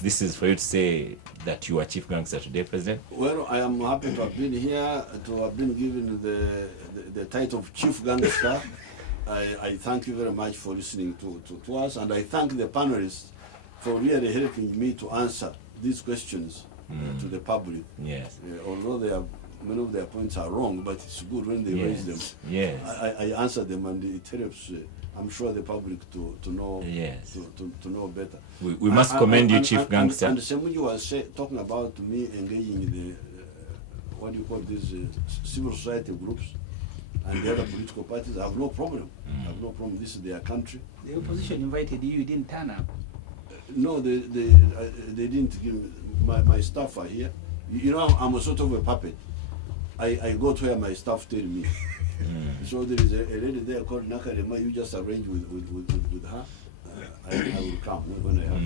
this is for you to say that you are Chief Gangster today, President. Well, I am happy to have been here, to have been given the title of Chief Gangster. I thank you very much for listening to us, and I thank the panelists for really helping me to answer these questions to the public. Yes. Although many of their points are wrong, but it's good when they raise them. Yes. I answer them, and it helps. I'm sure the public to know. Yes. To know better. We must commend you, Chief Gangster. And Semuju was talking about me engaging in the what do you call these civil society groups and the other political parties. I have no problem. I have no problem. This is their country. The opposition invited you, you didn't turn up. No, they didn't give me. My staff are here. You know, I'm a sort of a puppet. I go to where my staff tell me. So there is a lady there called Nakarema. You just arrange with her. I will come when I have,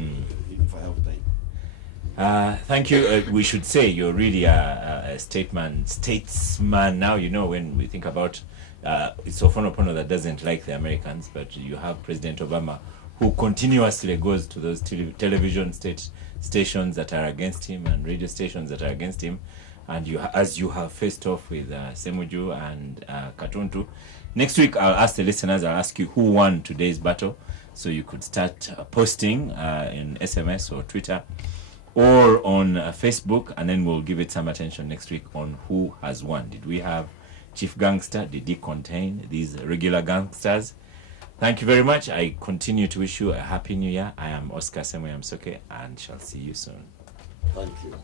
if I have time. Thank you. We should say you're really a statesman now. You know, when we think about it's Ofonopono that doesn't like the Americans, but you have President Obama who continuously goes to those television stations that are against him and radio stations that are against him. And as you have faced off with Semuju and Katuntu. Next week, I'll ask the listeners, I'll ask you who won today's battle. So you could start posting in SMS or Twitter or on Facebook, and then we'll give it some attention next week on who has won. Did we have Chief Gangster? Did he contain these regular gangsters? Thank you very much. I continue to wish you a happy new year. I am Oscar Semoyamsoke and shall see you soon. Thank you.